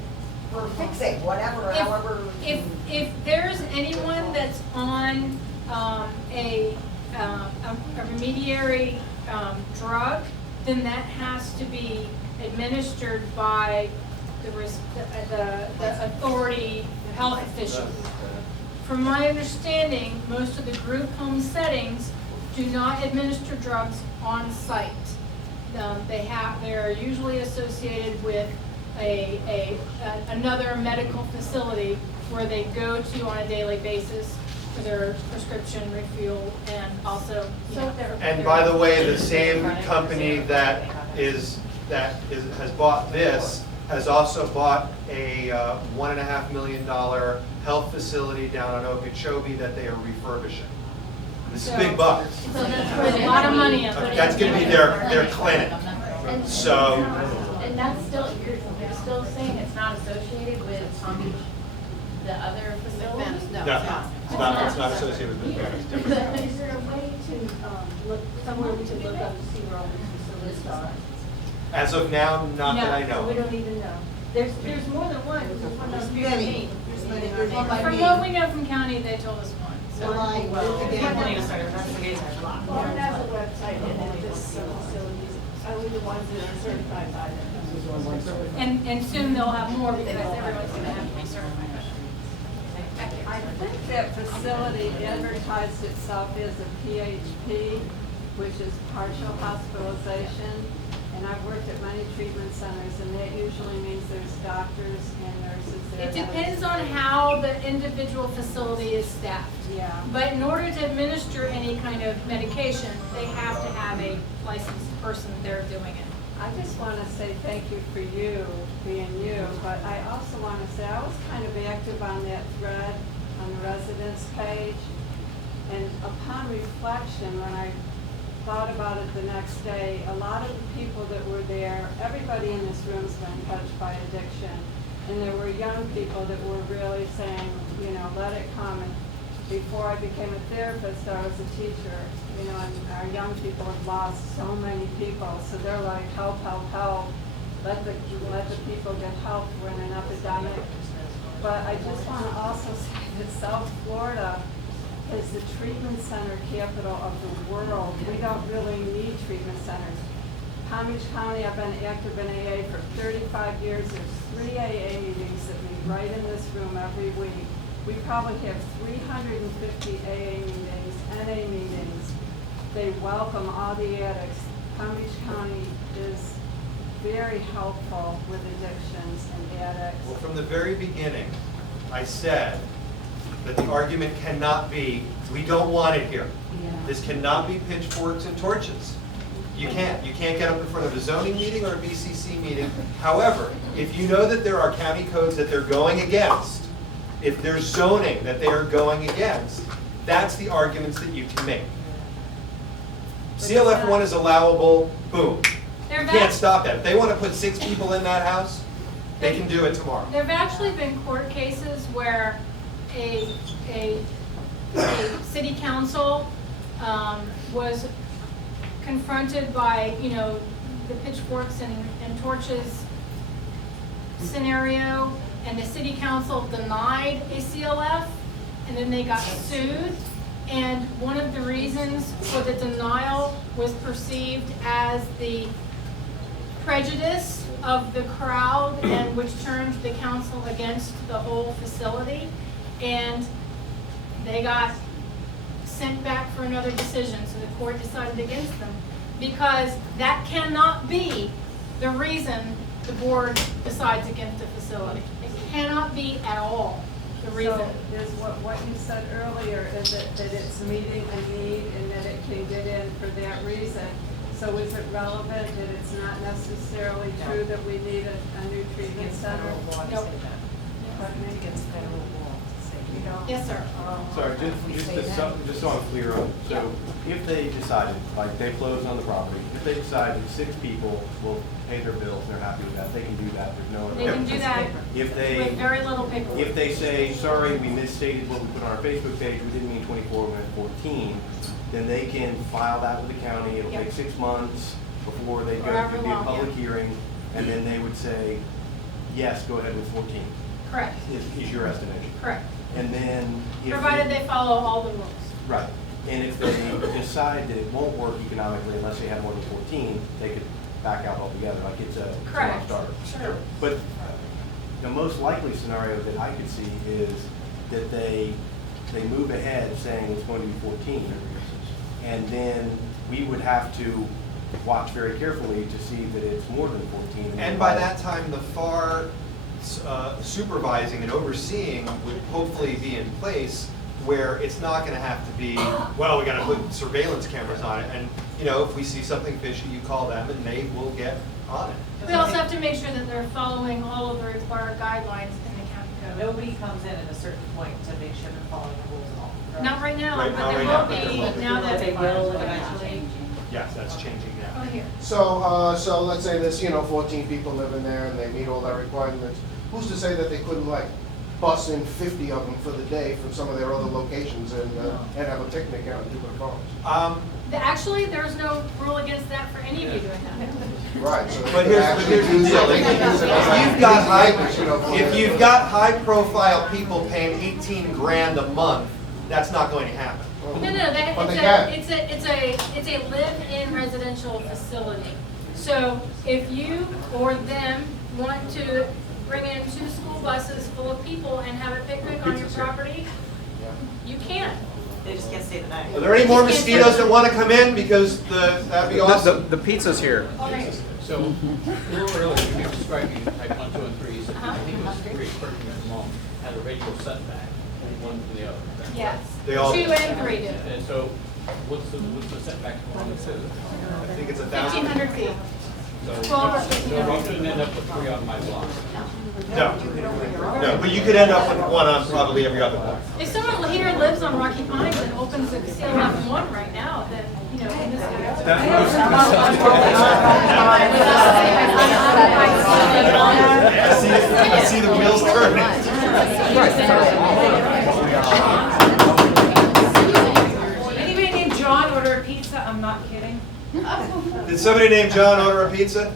fixing whatever, however. If there's anyone that's on a remediary drug, then that has to be administered by the authority health official. From my understanding, most of the group home settings do not administer drugs on site. They're usually associated with another medical facility where they go to on a daily basis for their prescription refuel and also. And by the way, the same company that has bought this has also bought a $1.5 million health facility down on Okeechobee that they are refurbishing. This is big bucks. So that's a lot of money. That's going to be their clinic. So. And that's still, you're still saying it's not associated with the other facilities? No. It's not associated with the parents. Is there a way to, look, somewhere we can look up to see where all these facilities are? As of now, not that I No, know. we don't even know. There's more than one, there's one on Many. There's Many. many. There's one by From me. what we know from county, they told us one. So, Well, well, Lauren has a website and it lists some facilities, only the ones that are certified by them. and soon they'll have more because everyone's gonna have to be certified. I think that facility advertised itself as a PHP, which is partial hospitalization. And I've worked at many treatment centers, and that usually means there's doctors and nurses there. It depends on how the individual facility is staffed. Yeah. But in order to administer any kind of medication, they have to have a licensed person there doing it. I just want to say thank you for you being you, but I also want to say I was kind of active on that thread on the residents page. And upon reflection, when I thought about it the next day, a lot of the people that were there, everybody in this room's been touched by addiction. And there were young people that were really saying, you know, let it come. And before I became a therapist, I was a teacher, you know, and our young people have lost so many people. So they're like, help, help, help. Let the people get help. We're in an epidemic. But I just want to also say that South Florida is the treatment center capital of the world. We don't really need treatment centers. Palm Beach County, I've been active in AA for 35 years. There's 3 AA meetings that meet right in this room every week. We probably have 350 AA meetings, NA meetings. They welcome all the addicts. Palm Beach County is very helpful with addictions and addicts. Well, from the very beginning, I said that the argument cannot be, we don't want it here. This cannot be pitchforks and torches. You can't get up in front of a zoning meeting or a BCC meeting. However, if you know that there are county codes that they're going against, if there's zoning that they are going against, that's the arguments that you can make. CLF 1 is allowable, boom. You can't stop that. If they want to put 6 people in that house, they can do it tomorrow. There have actually been court cases where a city council was confronted by, you know, the pitchforks and torches scenario, and the city council denied a CLF, and then they got sued. And one of the reasons for the denial was perceived as the prejudice of the crowd, and which turned the council against the whole facility. And they got sent back for another decision, so the court decided against them. Because that cannot be the reason the board decides against a facility. It cannot be at all the reason. So is what you said earlier is that it's meeting a need and that it can get in for that reason. So is it relevant that it's not necessarily true that we need a new treatment center? Nope. Against federal law. Yes, sir. Sorry, just so I'm clear on, so if they decided, like they closed on the property, if they decided 6 people will pay their bills, they're happy with that, they can do that, there's no. They can do that If they, with very little paperwork. if they say, sorry, we misstated what we put on our Facebook page, we didn't mean 24, we meant 14, then they can file that with the county, it'll take 6 months before they go, However there'll be a long, public yeah. hearing, and then they would say, yes, go ahead with 14, Correct, is your estimation. correct. And then if. Provided they follow all the rules. Right, and if they decide that it won't work economically unless they have more than 14, they could back out altogether, like it's a Correct. non-starter. Sure. But the most likely scenario that I could see is that they move ahead saying it's going to be 14, and then we would have to watch very carefully to see that it's more than 14. And by that time, the FAR supervising and overseeing would hopefully be in place where it's not going to have to be, well, we got to put surveillance cameras on it. And, you know, if we see something fishy, you call them and they will get on it. We also have to make sure that they're following all of the required guidelines in the county code. Nobody comes in at a certain point to make sure they're following the rules at all. Correct? Not right now, Right, but not there right now, will but there will be be. now that They will eventually. Yes, that's changing now. Oh, here. So let's say there's, 14 people living there and they meet all their requirements. Who's to say that they couldn't, like, busing 50 of them for the day from some of their other locations and have a picnic out in Jupiter Farms. Actually, there's no rule against that for any of you doing that. Right. So But here's the deal. If you've got high-profile people paying 18 grand a month, that's not going to happen. No, it's a live-in residential facility. So if you or them want to bring in 2 school buses full of people and have a picnic on your property, you can. They just can't stay the night. Are there any more mosquitoes that want to come in? Because that'd be awesome. The pizza's here. Okay. So, a little earlier, you were describing type 1, 2, and 3s. I think it was 3 Pershing at the moment had a radial setback, one to the other. Yes. They all 2 and 3 do. And so, what's the setback for 1 and 2? I think it's 1,000. 1,500 feet. So, 12 or so 1,500. you shouldn't end up with 3 on my block. No. No, but you could end up with one on probably every other block. If someone here lives on Rocky Pines and opens a CLF 1 right now, then, you know, in this I see the wheels turning. Anybody named John order a pizza? I'm not kidding. Did somebody named John order a pizza?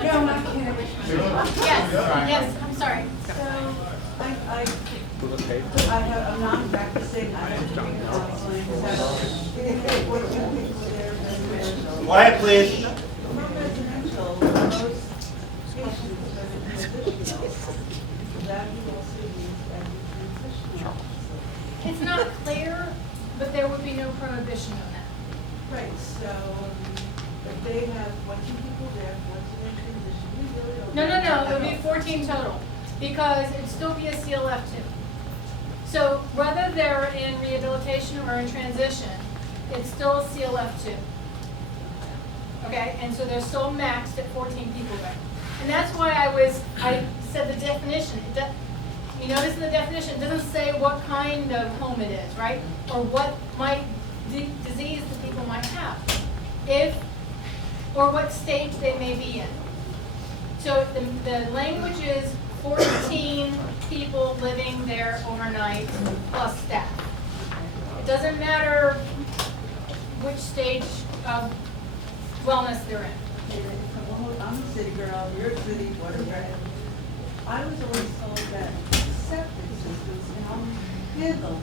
No, I'm not kidding. Yes, I'm sorry. So, I'm not practicing. I have to be counseling. Quiet, please. For residential, most patients are in transitional. That you will see as transitional. It's not clear, but there would be no prohibition on that. Right, so if they have 20 people there, once in transition, we really don't. No, it would be 14 total, because it'd still be a CLF 2. So whether they're in rehabilitation or in transition, it's still a CLF 2. Okay, and so they're still maxed at 14 people there. And that's why I said the definition. You notice in the definition, it doesn't say what kind of home it is, right? Or what disease the people might have. Or what stage they may be in. So the language is 14 people living there overnight plus staff. It doesn't matter which stage of wellness they're in. I'm a city girl, you're a city, whatever. I was always told that septic systems can handle.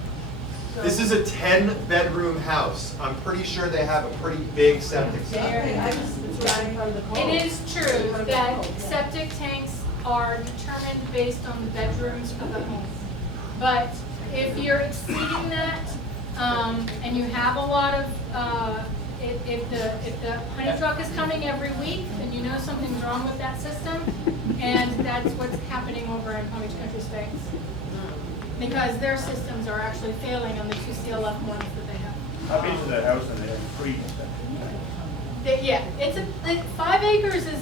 This is a 10-bedroom house. I'm pretty sure they have a pretty big septic system. It is true that septic tanks are determined based on the bedrooms of the home. But if you're exceeding that, and you have a lot of, if the honey truck is coming every week, then you know something's wrong with that system, and that's what's happening over in Palm Beach Country Estates. Because their systems are actually failing on the 2 CLF ones that they have. How big is that house and they have free? Yeah, 5 acres is,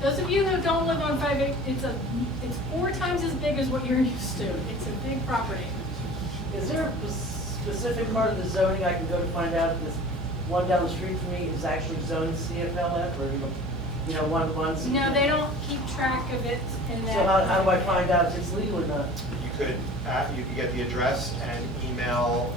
those of you who don't live on 5 acres, it's 4 times as big as what you're used to. It's a big property. Is there a specific part of the zoning I can go to find out if this one down the street from me is actually zoned CFLF, or, you know, one of the ones? No, they don't keep track of it in that. So how do I find out if it's legal or not? You could get the address and email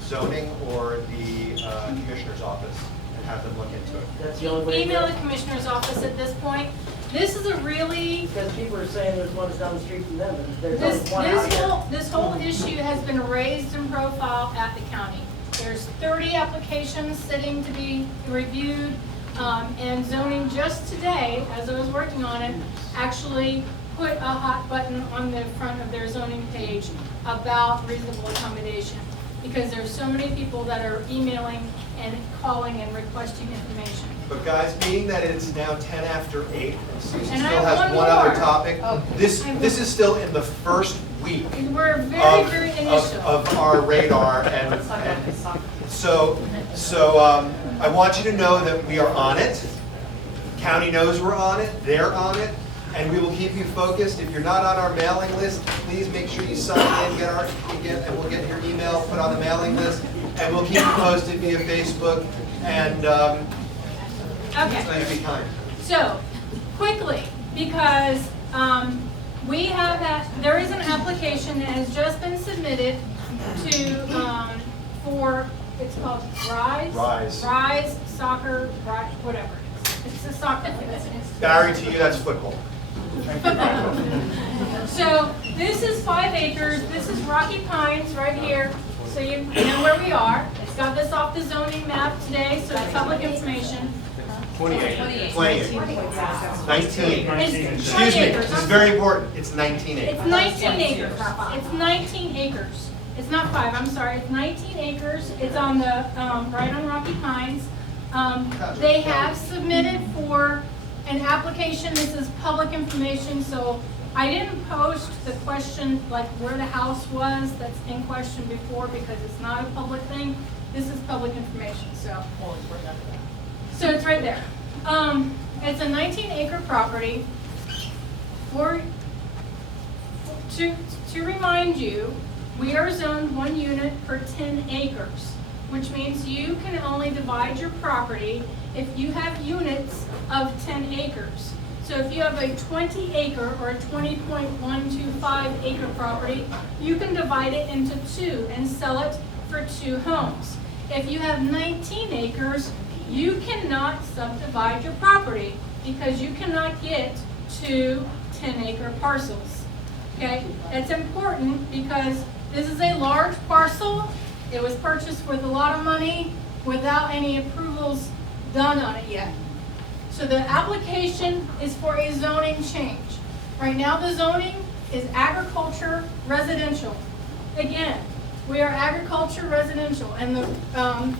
zoning or the commissioner's office and have them look into it. That's the only way. Email the commissioner's office at this point. This is a really. Because people are saying there's one down the street from them, and there's only one out here. This whole issue has been raised in profile at the county. There's 30 applications sitting to be reviewed, and zoning just today, as I was working on it, actually put a hot button on the front of their zoning page about reasonable accommodation, because there's so many people that are emailing and calling and requesting information. But guys, being that it's now 10 after 8 and Susan And still I have has one one other more. topic, this is still in the first week We're very initial. of our radar, and so I want you to know that we are on it. County knows we're on it, they're on it, and we will keep you focused. If you're not on our mailing list, please make sure you sign in, and we'll get your email put on the mailing list, and we'll keep you posted via Facebook, and Okay. it's going to be kind. So, quickly, because We have there is an application that has just been submitted to, for, it's called Rise Soccer, whatever it is. It's a soccer thing. Barry, to you, that's football. So this is 5 acres. This is Rocky Pines right here. So you know where we are. It's got this off the zoning map today, so it's public information. 28. 19. It's Excuse me, acres. this is very important. It's 19 acres. It's 19 acres. It's 19 acres. It's not 5, I'm sorry. It's 19 acres. It's on the, right on Rocky Pines. They have submitted for an application. This is public information, so I didn't post the question, like where the house was that's in question before, because it's not a public thing. This is public information, so. So it's right there. It's a 19-acre property. To remind you, we are zoned 1 unit per 10 acres, which means you can only divide your property if you have units of 10 acres. So if you have a 20 acre or a 20.125 acre property, you can divide it into 2 and sell it for 2 homes. If you have 19 acres, you cannot subdivide your property because you cannot get 2 10-acre parcels. Okay, it's important because this is a large parcel. It was purchased with a lot of money without any approvals done on it yet. So the application is for a zoning change. Right now the zoning is agriculture residential. Again, we are agriculture residential in the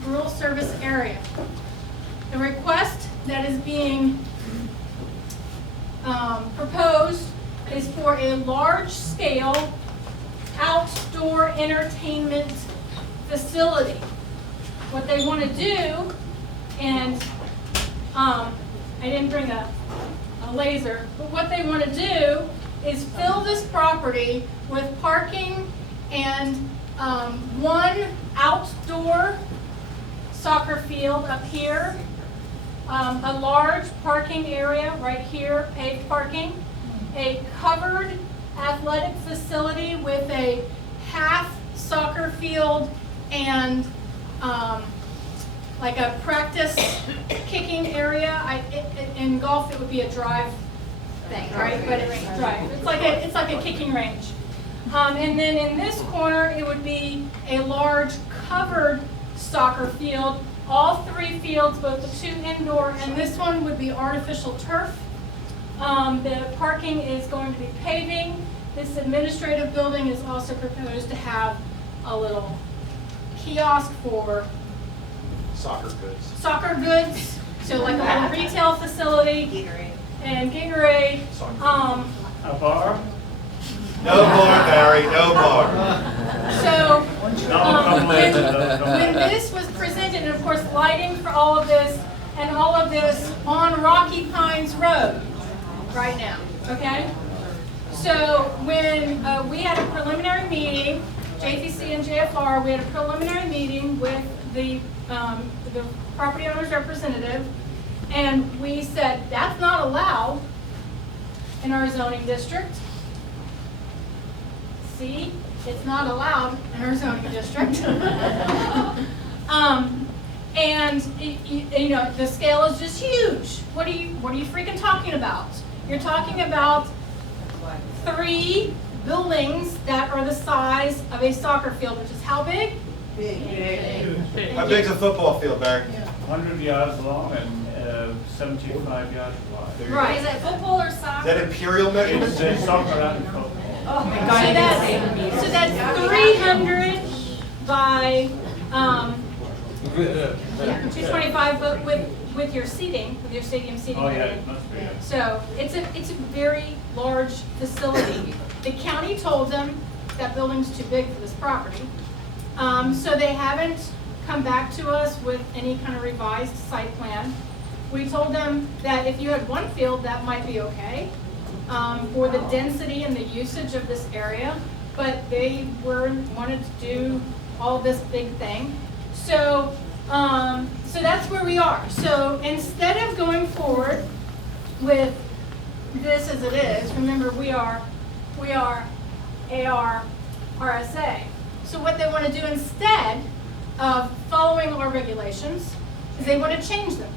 rural service area. The request that is being proposed is for a large-scale outdoor entertainment facility. What they want to do, and I didn't bring a laser, but what they want to do is fill this property with parking and 1 outdoor soccer field up here, a large parking area right here, paved parking, a covered athletic facility with a half soccer field and like a practice kicking area. In golf it would be a drive thing, right? But it's drive. It's like a kicking range. And then in this corner it would be a large covered soccer field. All 3 fields, both the 2 indoor and this one, would be artificial turf. The parking is going to be paving. This administrative building is also proposed to have a little kiosk for Soccer goods. So like a little retail facility. And Gatorade. A bar? No bar, Barry, no bar. So when this was presented, and of course lighting for all of this, and all of this on Rocky Pines Road right now, okay? So when we had a preliminary meeting, JTC and JFR, we had a preliminary meeting with the property owner's representative, and we said that's not allowed in our zoning district. See, it's not allowed in our zoning district. And you know, the scale is just huge. What are you freaking talking about? You're talking about 3 buildings that are the size of a soccer field, which is how big? Big. How big's a football field, Barry? 100 yards long and 75 yards wide. Right. Is it football or soccer? Is that imperial measurement? It's soccer and football. So that's 300 by 225, but with your seating, with your stadium seating. Oh yeah, it must be. So it's a very large facility. The county told them that building's too big for this property. So they haven't come back to us with any kind of revised site plan. We told them that if you had 1 field, that might be okay for the density and the usage of this area, but they wanted to do all this big thing. So, so that's where we are. So instead of going forward with this as it is. Remember, we are AR, RSA. So what they want to do instead of following our regulations is they want to change them.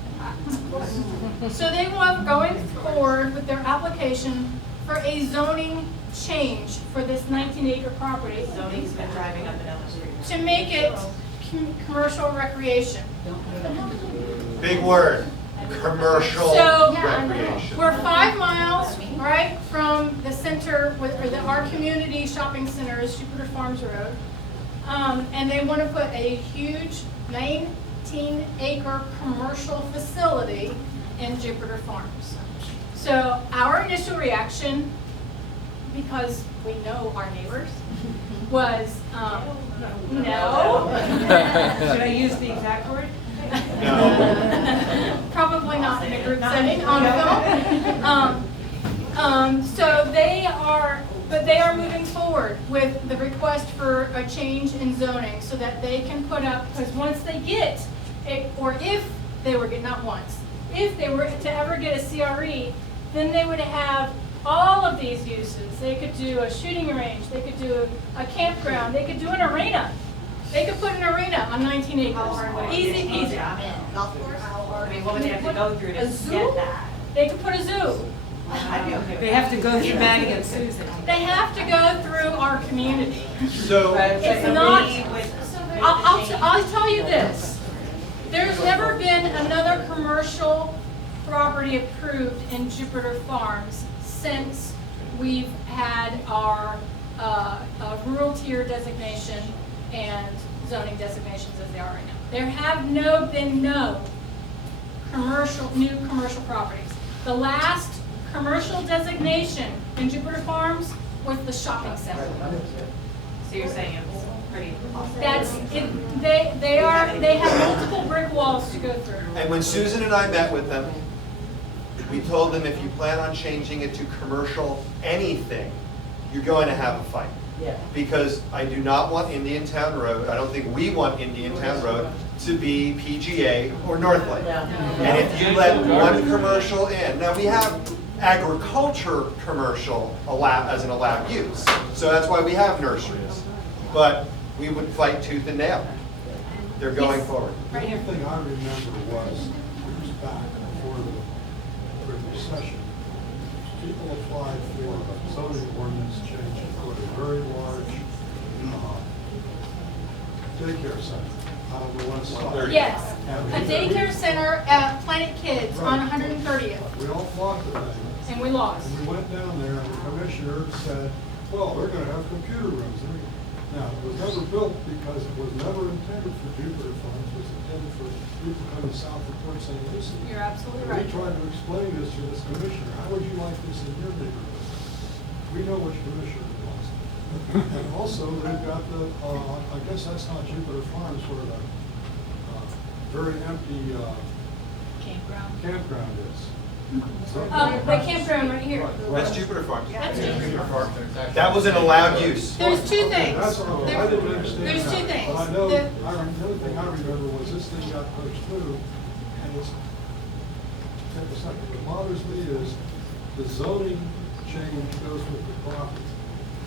So they want going forward with their application for a zoning change for this 19-acre property. Zoning's been driving up and down the street. To make it commercial recreation. Big word, commercial So recreation. we're 5 miles, right, from the center, our community shopping center is Jupiter Farms Road. And they want to put a huge 19-acre commercial facility in Jupiter Farms. So our initial reaction, because we know our neighbors, was no. Should I use the exact word? No. Probably not in a group setting on film. So they are moving forward with the request for a change in zoning so that they can put up, because once they get it, or if they were get, not once, if they were to ever get a CRE, then they would have all of these uses. They could do a shooting range, they could do a campground, they could do an arena. They could put an arena on 19 acres. Easy peasy. Golf course? I mean, what would they have to go through to get that? They could put a zoo. They have to go through Matty and Susan. They have to go through our community. So It's not, I'll tell you this. There's never been another commercial property approved in Jupiter Farms since we've had our rural tier designation and zoning designations as they are right now. There have been no new commercial properties. The last commercial designation in Jupiter Farms was the shopping center. So you're saying it was pretty awesome? That's it. They have multiple brick walls to go through. And when Susan and I met with them, we told them if you plan on changing it to commercial anything, you're going to have a fight. Yeah. Because I do not want Indian Town Road, I don't think we want Indian Town Road to be PGA or Northlake. And if you let one commercial in, now we have agriculture commercial as an allowed use. So that's why we have nurseries. But we would fight tooth and nail. They're going forward. The only thing I remember was, years back before the recession, people applied for a zoning ordinance change for a very large daycare center on the west side. Yes, a daycare center at Planet Kids on 130th. We all fought the thing. And we lost. And we went down there and the commissioner said, well, they're going to have computer rooms. Now, it was never built because it was never intended for Jupiter Farms. It was intended for people coming south of Port St. Lucie. You're absolutely And right. we tried to explain this to this commissioner. How would you like this in your neighborhood? We know which commissioner it was. And also, they've got the, I guess that's not Jupiter Farms, where the very empty campground is. The campground right here. That's Jupiter Farms. That's Jupiter Farms. That was an allowed use. There's two things. That's what I didn't understand. There's two that. things. But I know, The- the other thing I remember was this thing got pushed through, and it's, take a second, what bothers me is the zoning change goes with the property.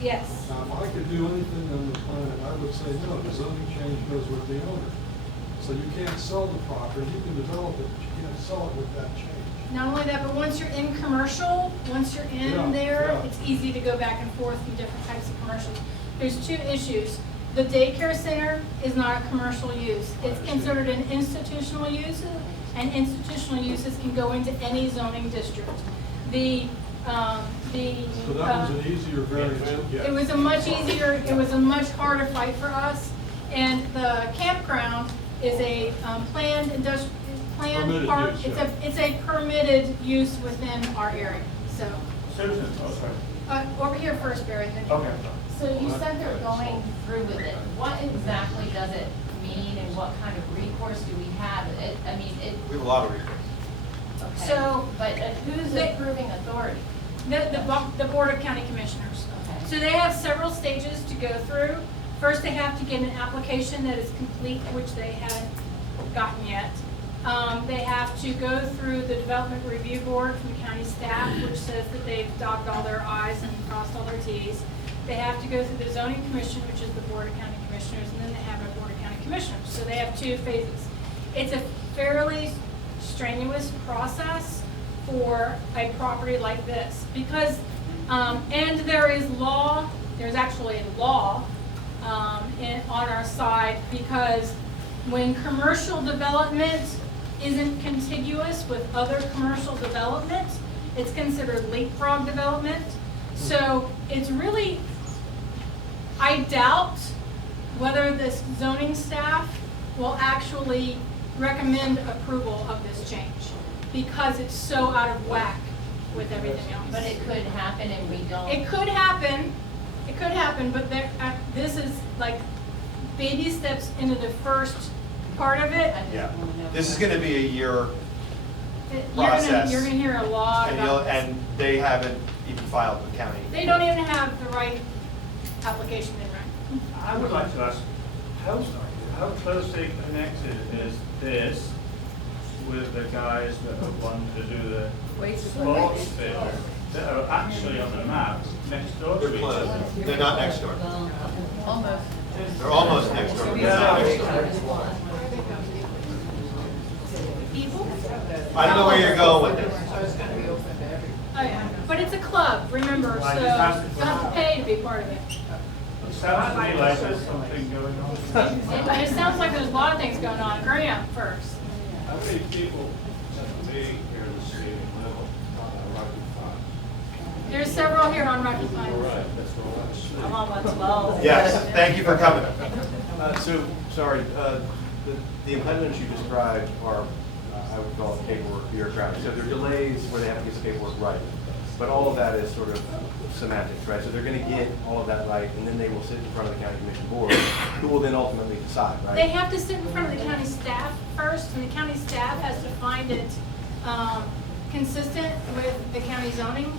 Yes. Now, if I could do anything on the planet, I would say, no, the zoning change goes with the owner. So you can't sell the property, you can develop it, but you can't sell it with that change. Not only that, but once you're in commercial, once you're in Yeah, there, yeah. it's easy to go back and forth through different types of commercials. There's two issues. The daycare center is not a commercial use. It's considered an institutional use, and institutional uses can go into any zoning district. So that was an easier variance to get. It was a much easier, it was a much harder fight for us. And the campground is a planned Permitted park. use, It's yeah. it's a permitted use within our area, so. Susan, oh, sorry. Over here first, Barry. then- Okay. So you said they're going through with it. What exactly does it mean and what kind of recourse do we have? We have a lot of recourse. Okay. So- But who's the approving authority? The Board of County Commissioners. Okay. So they have several stages to go through. First, they have to get an application that is complete, which they haven't gotten yet. They have to go through the development review board from the county staff, which says that they've dotted all their i's and crossed all their t's. They have to go through the zoning commission, which is the board of county commissioners, and then they have a board of county commissioners. So they have 2 phases. It's a fairly strenuous process for a property like this because, and there is law, there's actually a law on our side because when commercial development isn't contiguous with other commercial development, it's considered leapfrog development. So it's really, I doubt whether this zoning staff will actually recommend approval of this change because it's so out of whack with everything else. But it could happen and we don't. It could happen, but this is like baby steps into the first part of it. Yeah, this is gonna be a year process. You're gonna hear a lot about this. And they haven't even filed with county. They don't even have the right application in, right? I would like to ask, how closely connected is this with the guys that are wanting to do the sports theatre that are actually on the map next door to each other? They're not next door. Almost. They're almost next door. but they're not next door. I don't know where you're going with this. Oh, yeah, but it's a club, remember, so you have to pay to be part of it. It sounds to me like there's something going on. It sounds like there's a lot of things going on. Graham first. How many people being here this evening live on Rocky Farm? There's several here on Rocky Pines. I'm on 112. Yes, thank you for coming. The impediments you described are, I would call it paperwork, bureaucratic. So there are delays where they have to get the paperwork right. But all of that is sort of semantics, right? So they're going to get all of that right, and then they will sit in front of the county commission board, who will then ultimately decide, right? They have to sit in front of the county staff first, and the county staff has to find it consistent with the county zoning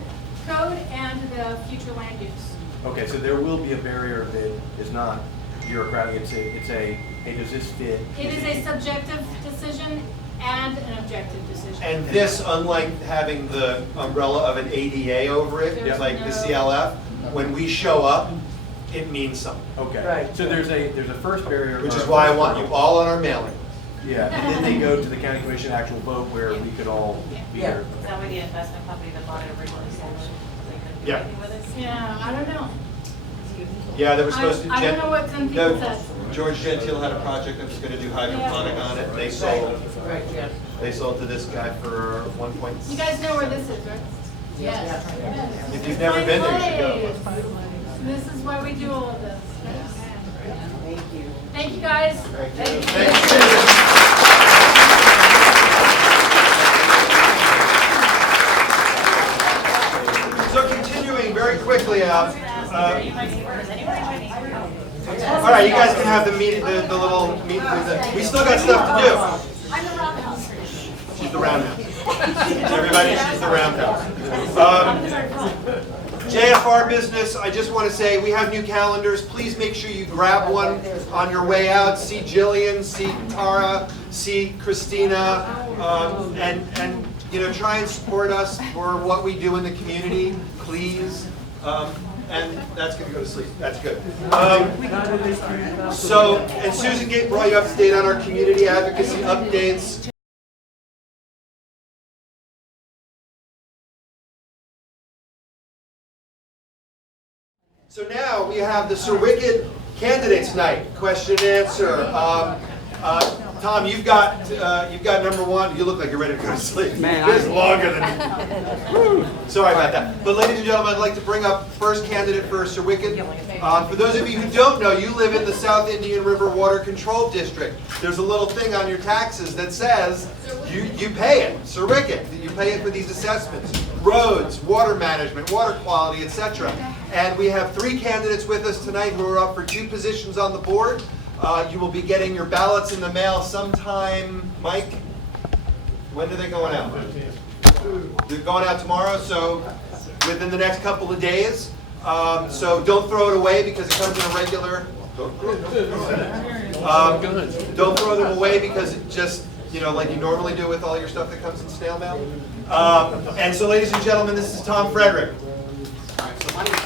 code and the future land use. Okay, so there will be a barrier that is not bureaucratic. It's a hey, does this fit? It is a subjective decision and an objective decision. And this, unlike having the umbrella of an ADA over it, There's like the no- CLF, when we show up, it means something. Okay. Right. So there's a first barrier. Which or is a why I first want you hurdle. all on our mailing list. Yeah, and then they go to the county commission actual vote where we could all be Yeah. there. Is that why the investment company that bought it originally said they couldn't do Yeah. anything with it? Yeah, I don't know. Yeah, they were supposed to. I don't know what some people said. George Gentile had a project that was gonna do hydroponic on it, and they sold, Right, yeah. they sold to this guy for 1 You guys know where this is, right? Yes. If you've never been there, you should go. This is why we do all of this. Thank you. Thank you, guys. So continuing very quickly out. All right, you guys can have the meeting, the little meeting. We still got stuff to do. I'm the roundhouse. She's the roundhouse. Everybody, she's the roundhouse. JFR business, I just want to say we have new calendars. Please make sure you grab one on your way out. See Jillian, see Tara, see Christina, and you know, try and support us for what we do in the community, please. And that's going to go to sleep. That's good. So, and Susan brought you up to date on our community advocacy updates. So now we have the SIRWCD Candidates Night, question and answer. Thom, you've got number one. You look like you're ready to go to sleep. Man, This is longer than. Whew. Sorry about that. But ladies and gentlemen, I'd like to bring up first candidate for SIRWCD. For those of you who don't know, you live in the South Indian River Water Control District. There's a little thing on your taxes that says you pay it, SIRWCD. You pay it for these assessments. Roads, water management, water quality, etc. And we have 3 candidates with us tonight who are up for 2 positions on the board. You will be getting your ballots in the mail sometime, Mike? When are they going out? They're going out tomorrow, so within the next couple of days. So don't throw it away because it comes in a regular. Don't throw them away because it just, you know, like you normally do with all your stuff that comes in snail mail. And so, ladies and gentlemen, this is Thom Frederick. All right, so my name's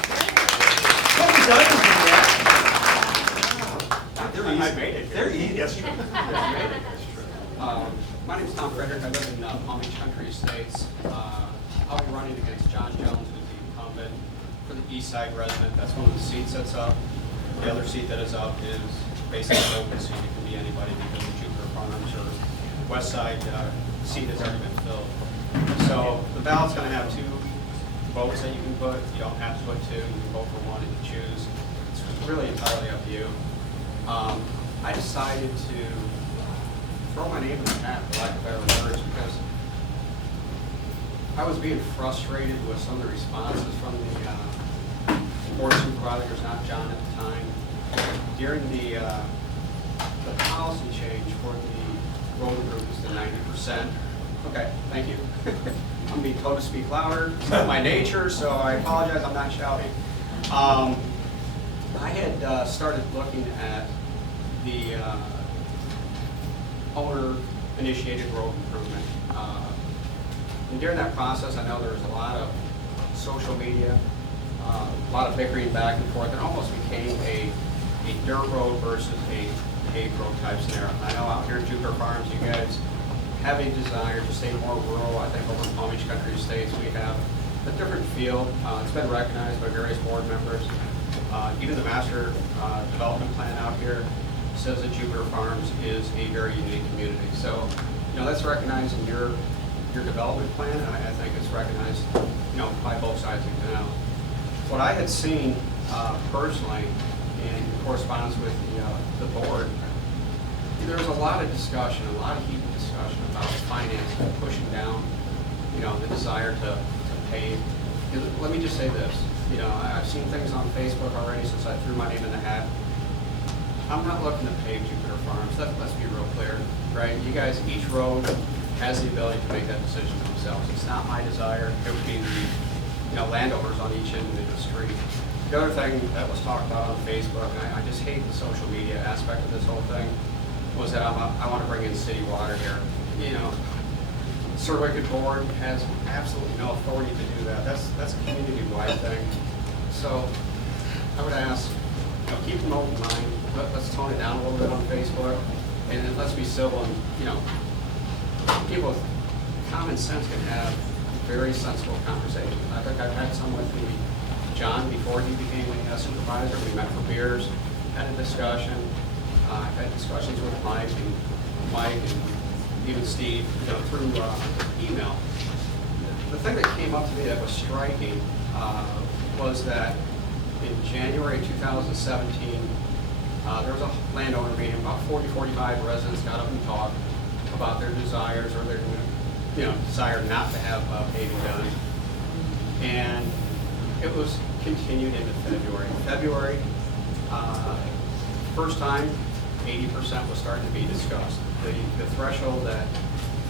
I made it. They're easy. That's true. My name's Thom Frederick. I live in Palm Beach Country Estates. I'll be running against John Jones, who's the incumbent for the East Side resident. That's one of the seats that's up. The other seat that is up is basically an open seat. It can be anybody because the Jupiter Farms or West Side seat has already been filled. So the ballot's going to have 2 votes that you can put. You don't have to put 2. You can vote for one and you choose. It's really entirely up to you. I decided to throw my name in the hat, for lack of better words, because I was being frustrated with some of the responses from the board supervisors, not John at the time, during the policy change for the road improvements to 90%. Okay, thank you. I'm being told to speak louder. It's not my nature, so I apologize. I'm not shouting. I had started looking at the owner-initiated road improvement. And during that process, I know there was a lot of social media, a lot of bickering back and forth. It almost became a dirt road versus a paved road type scenario. I know out here at Jupiter Farms, you guys have a desire to stay more rural. I think over in Palm Beach Country Estates, we have a different feel. It's been recognized by various board members. Even the master development plan out here says that Jupiter Farms is a very unique community. So, you know, that's recognized in your development plan, and I think it's recognized, you know, by both sides of the canal. What I had seen personally in correspondence with the board, there's a lot of discussion, a lot of heated discussion about financing, pushing down, you know, the desire to pave. Let me just say this, you know, I've seen things on Facebook already since I threw my name in the hat. I'm not looking to pave Jupiter Farms. Let's be real clear, right? You guys, each road has the ability to make that decision themselves. It's not my desire. It would be the, you know, landowners on each individual street. The other thing that was talked about on Facebook, and I just hate the social media aspect of this whole thing, was that I want to bring in city water here. You know, SIRWCD board has absolutely no authority to do that. That's a community-wide thing. So I would ask, you know, keep an open mind. Let's tone it down a little bit on Facebook, and then let's be civil. And you know, people with common sense can have very sensible conversations. I think I've had some with John before he became a supervisor. We met for beers, had a discussion. I've had discussions with Mike and even Steve, you know, through email. The thing that came up to me that was striking was that in January 2017, there was a landowner meeting. About 40-45 residents got up and talked about their desires or their, you know, desire not to have paving done. And it was continued into February. February, first time, 80% was starting to be discussed. The threshold that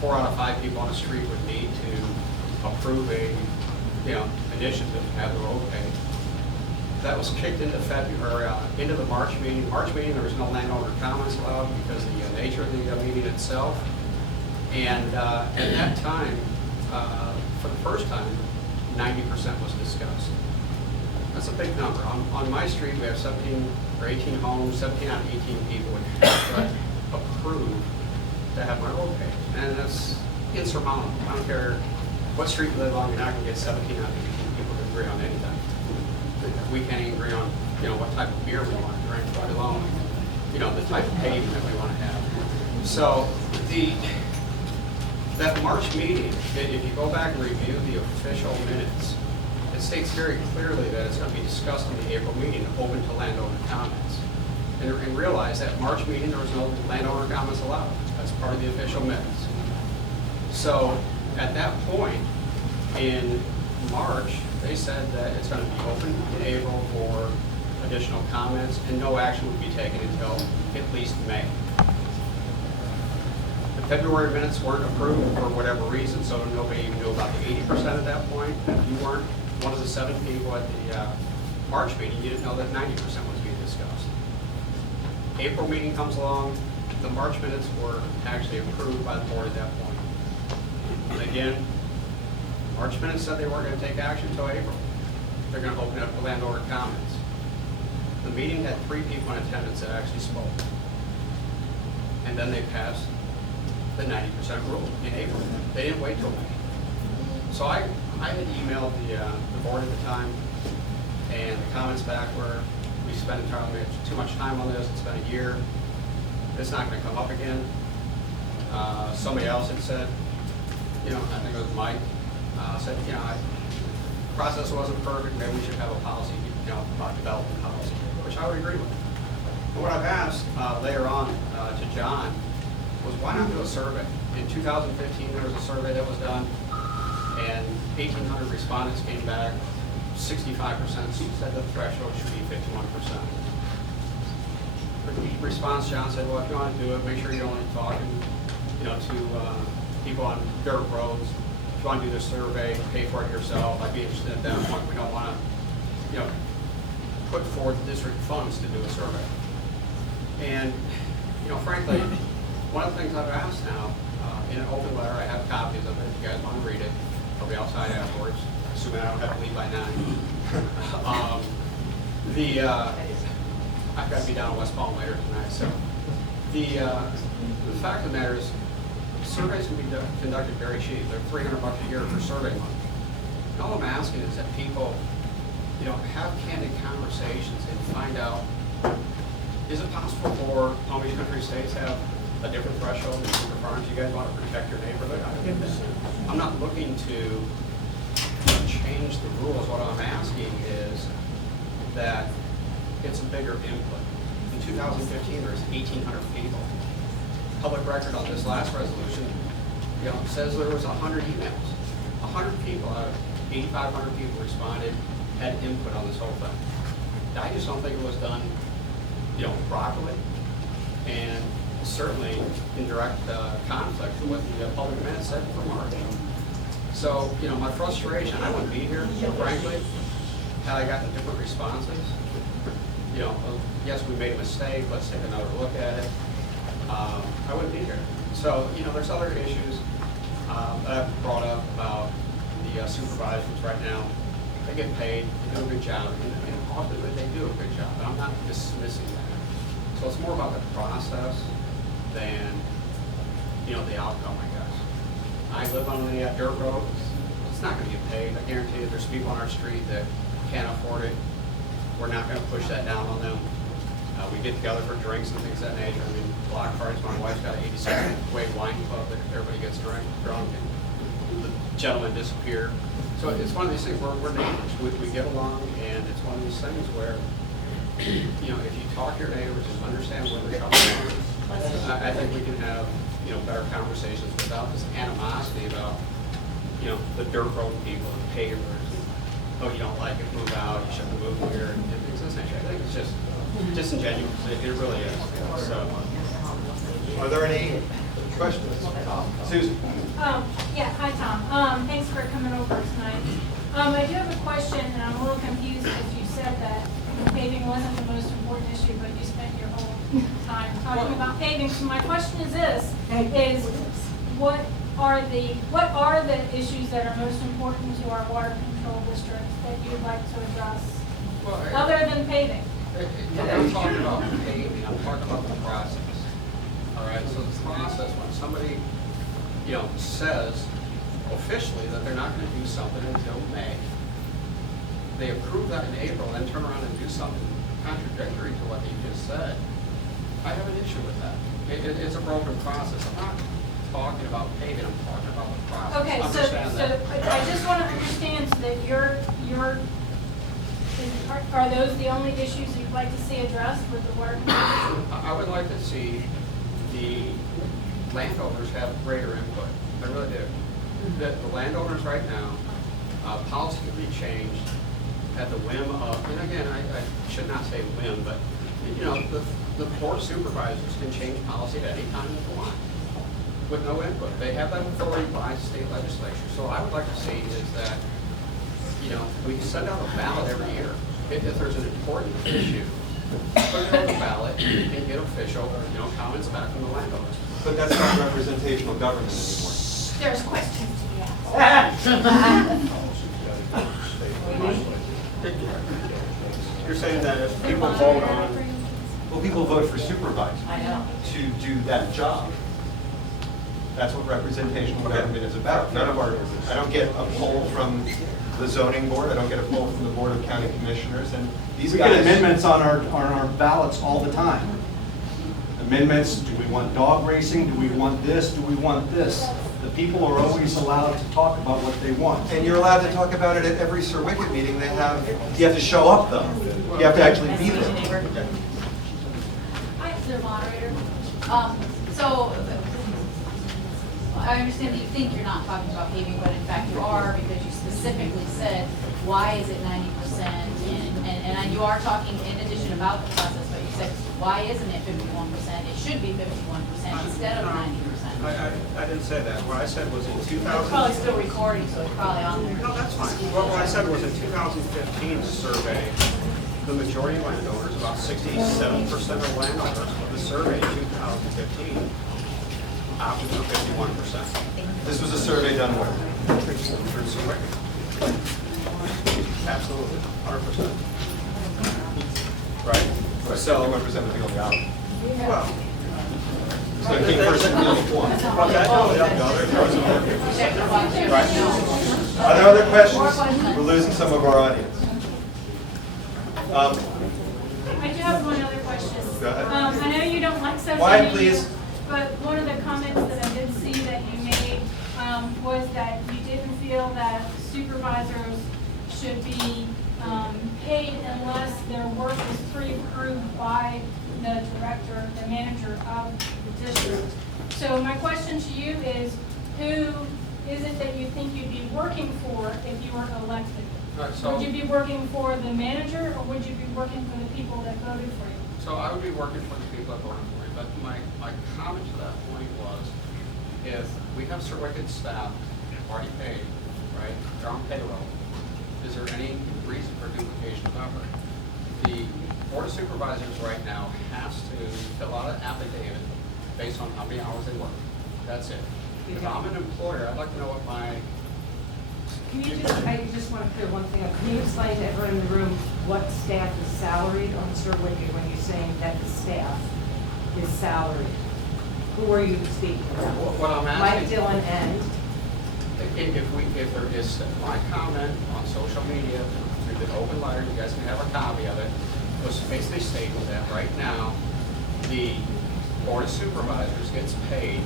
4 out of 5 people on the street would need to approve a, you know, initiative to have the road paved. That was kicked into February, into the March meeting. March meeting, there was no landowner comments allowed because of the nature of the meeting itself. And at that time, for the first time, 90% was discussed. That's a big number. On my street, we have 17 or 18 homes, 17 out of 18 people would have to approve to have my road paved. And that's insurmountable. I don't care what street you live on, you're not going to get 17 out of 18 people to agree on anything. We can't even agree on, you know, what type of beer we want to drink, let alone, you know, the type of paving that we want to have. So that March meeting, if you go back and review the official minutes, it states very clearly that it's going to be discussed in the April meeting, open to landowner comments. And realize that March meeting, there was no landowner comments allowed. That's part of the official minutes. So at that point, in March, they said that it's going to be open in April for additional comments, and no action would be taken until at least May. The February minutes weren't approved for whatever reason, so nobody even knew about the 80% at that point. If you weren't one of the 7 people at the March meeting, you didn't know that 90% was being discussed. April meeting comes along, The March minutes were actually approved by the board at that point. And again, March minutes said they weren't going to take action until April. They're going to open it up to landowner comments. The meeting had 3 people in attendance that actually spoke. And then they passed the 90% rule in April. They didn't wait till May. So I had emailed the board at the time, and the comments back were, we spent entirely too much time on this, it's been a year, it's not going to come up again. Somebody else had said, you know, I think it was Mike, said, you know, the process wasn't perfect, maybe we should have a policy, you know, about development policy, which I would agree with. But what I've asked later on to John was, why not do a survey? In 2015, there was a survey that was done, and 1,800 respondents came back. 65% said the threshold should be 51%. The response, John said, well, if you want to do it, make sure you're only talking, you know, to people on dirt roads. If you want to do the survey, pay for it yourself. I'd be interested at that point. We don't want to, you know, put forth district funds to do a survey. And, you know, frankly, one of the things I've asked now, in an open letter, I have copies of it. If you guys want to read it, I'll be outside afterwards, assuming I don't have to leave by 9. I've got to be down in West Palm later tonight. So the fact of the matter is, surveys can be conducted very cheap. They're $300 a year for survey money. And all I'm asking is that people, you know, have candid conversations and find out, is it possible for Palm Beach Country Estates to have a different threshold than Super Farms? You guys want to protect your neighborhood? I get that. I'm not looking to change the rules. What I'm asking is that it's a bigger input. In 2015, there's 1,800 people. Public record on this last resolution, you know, says there was 100 emails. 100 people out of 8,500 people responded, had input on this whole thing. I just don't think it was done, you know, properly, and certainly in direct conflict with what the public minutes said for March. So, you know, my frustration, I wouldn't be here, frankly, had I gotten different responses. You know, yes, we made a mistake, let's take another look at it. I wouldn't be here. So, you know, there's other issues that I've brought up about the supervisors right now. They get paid, they do a good job, and often they do a good job, and I'm not dismissing that. So it's more about the process than, you know, the outcome, I guess. I live on a dirt road. It's not going to get paid. I guarantee you there's people on our street that can't afford it. We're not going to push that down on them. We get together for drinks and things of that nature. I mean, block parties, my wife's got an 86th Way wine club that everybody gets drunk, and the gentlemen disappear. So it's one of these things where we're neighbors. We get along, and it's one of these things where, you know, if you talk to your neighbors and understand where they're coming from, I think we can have, you know, better conversations without this animosity about, you know, the dirt road people and pavers. Oh, you don't like it, move out, you shouldn't move here, and things of this nature. I think it's just disingenuous. It really is. So, are there any questions? Susan? Yeah, hi Tom. Thanks for coming over tonight. I do have a question, and I'm a little confused because you said that paving wasn't the most important issue, but you spent your whole time talking about paving. So my question is this, is what are the issues that are most important to our water control district that you'd like to address, other than paving? I'm talking about paving, I'm talking about the process. All right, so the process, when somebody, you know, says officially that they're not going to do something until May, they approve that in April, and then turn around and do something contradictory to what they just said. I have an issue with that. It's a broken process. I'm not talking about paving, I'm talking about the process. Okay, so I just want to understand so that are those the only issues you'd like to see addressed with the water control? I would like to see the landowners have greater input. I really do. The landowners right now, policy can be changed at the whim of, and again, I should not say whim, but, you know, the board of supervisors can change policy at any time they want with no input. They have that authority by state legislature. So I would like to see is that, you know, we send out a ballot every year. If there's an important issue put it on the ballot, and get official, comments back from the landowners. But that's not representational government anymore. There's questions to be asked. You're saying that if people vote on, Well, people vote for supervisors I know. to do that job. That's what representational government is about. None of our, I don't get a poll from the zoning board, I don't get a poll from the Board of County Commissioners, and these We guys. get amendments on our ballots all the time. Amendments, do we want dog racing, do we want this, do we want this? The people are always allowed to talk about what they want. And you're allowed to talk about it at every SIRWCD meeting they have. You have to show up though. You have to actually be there. Hi, Sir Moderator. So, I understand that you think you're not talking about paving, but in fact you are, because you specifically said, why is it 90%? And you are talking in addition about the process, but you said, why isn't it 51%? It should be 51% instead of 90%. I didn't say that. What I said was in 2000. It's probably still recording, so it's probably on there. No, that's fine. What I said was in 2015 survey, the majority of landowners, about 67% of landowners of the survey in 2015 opted for 51%. This was a survey done where? Through survey. Absolutely, 100%. Right? So 51% of the people out. Well. So it came first in field one. Are there other questions? We're losing some of our audience. I do have one other question. Go ahead. I know you don't like social Quiet, media, please. but one of the comments that I did see that you made was that you didn't feel that supervisors should be paid unless their work is pre-approved by the director, the manager of the district. So my question to you is, who is it that you think you'd be working for if you were elected? Right, so- Would you be working for the manager, or would you be working for the people that voted for you? So I would be working for the people that voted for me, but my comment to that point was, if we have SIRWCD staff already paid, right, they're on payroll, is there any reason for duplication of effort? The Board of Supervisors right now has to fill out an affidavit based on how many hours they work. That's it. If I'm an employer, I'd like to know what my. I just want to clear one thing up. Can you explain to everyone in the room what staff is salaried on SIRWCD when you're saying that the staff is salaried? Who are you speaking about? What I'm asking. Mike, Dylan, and? If there is my comment on social media through the open letter, you guys can have a copy of it, was basically stating that right now, the Board of Supervisors gets paid,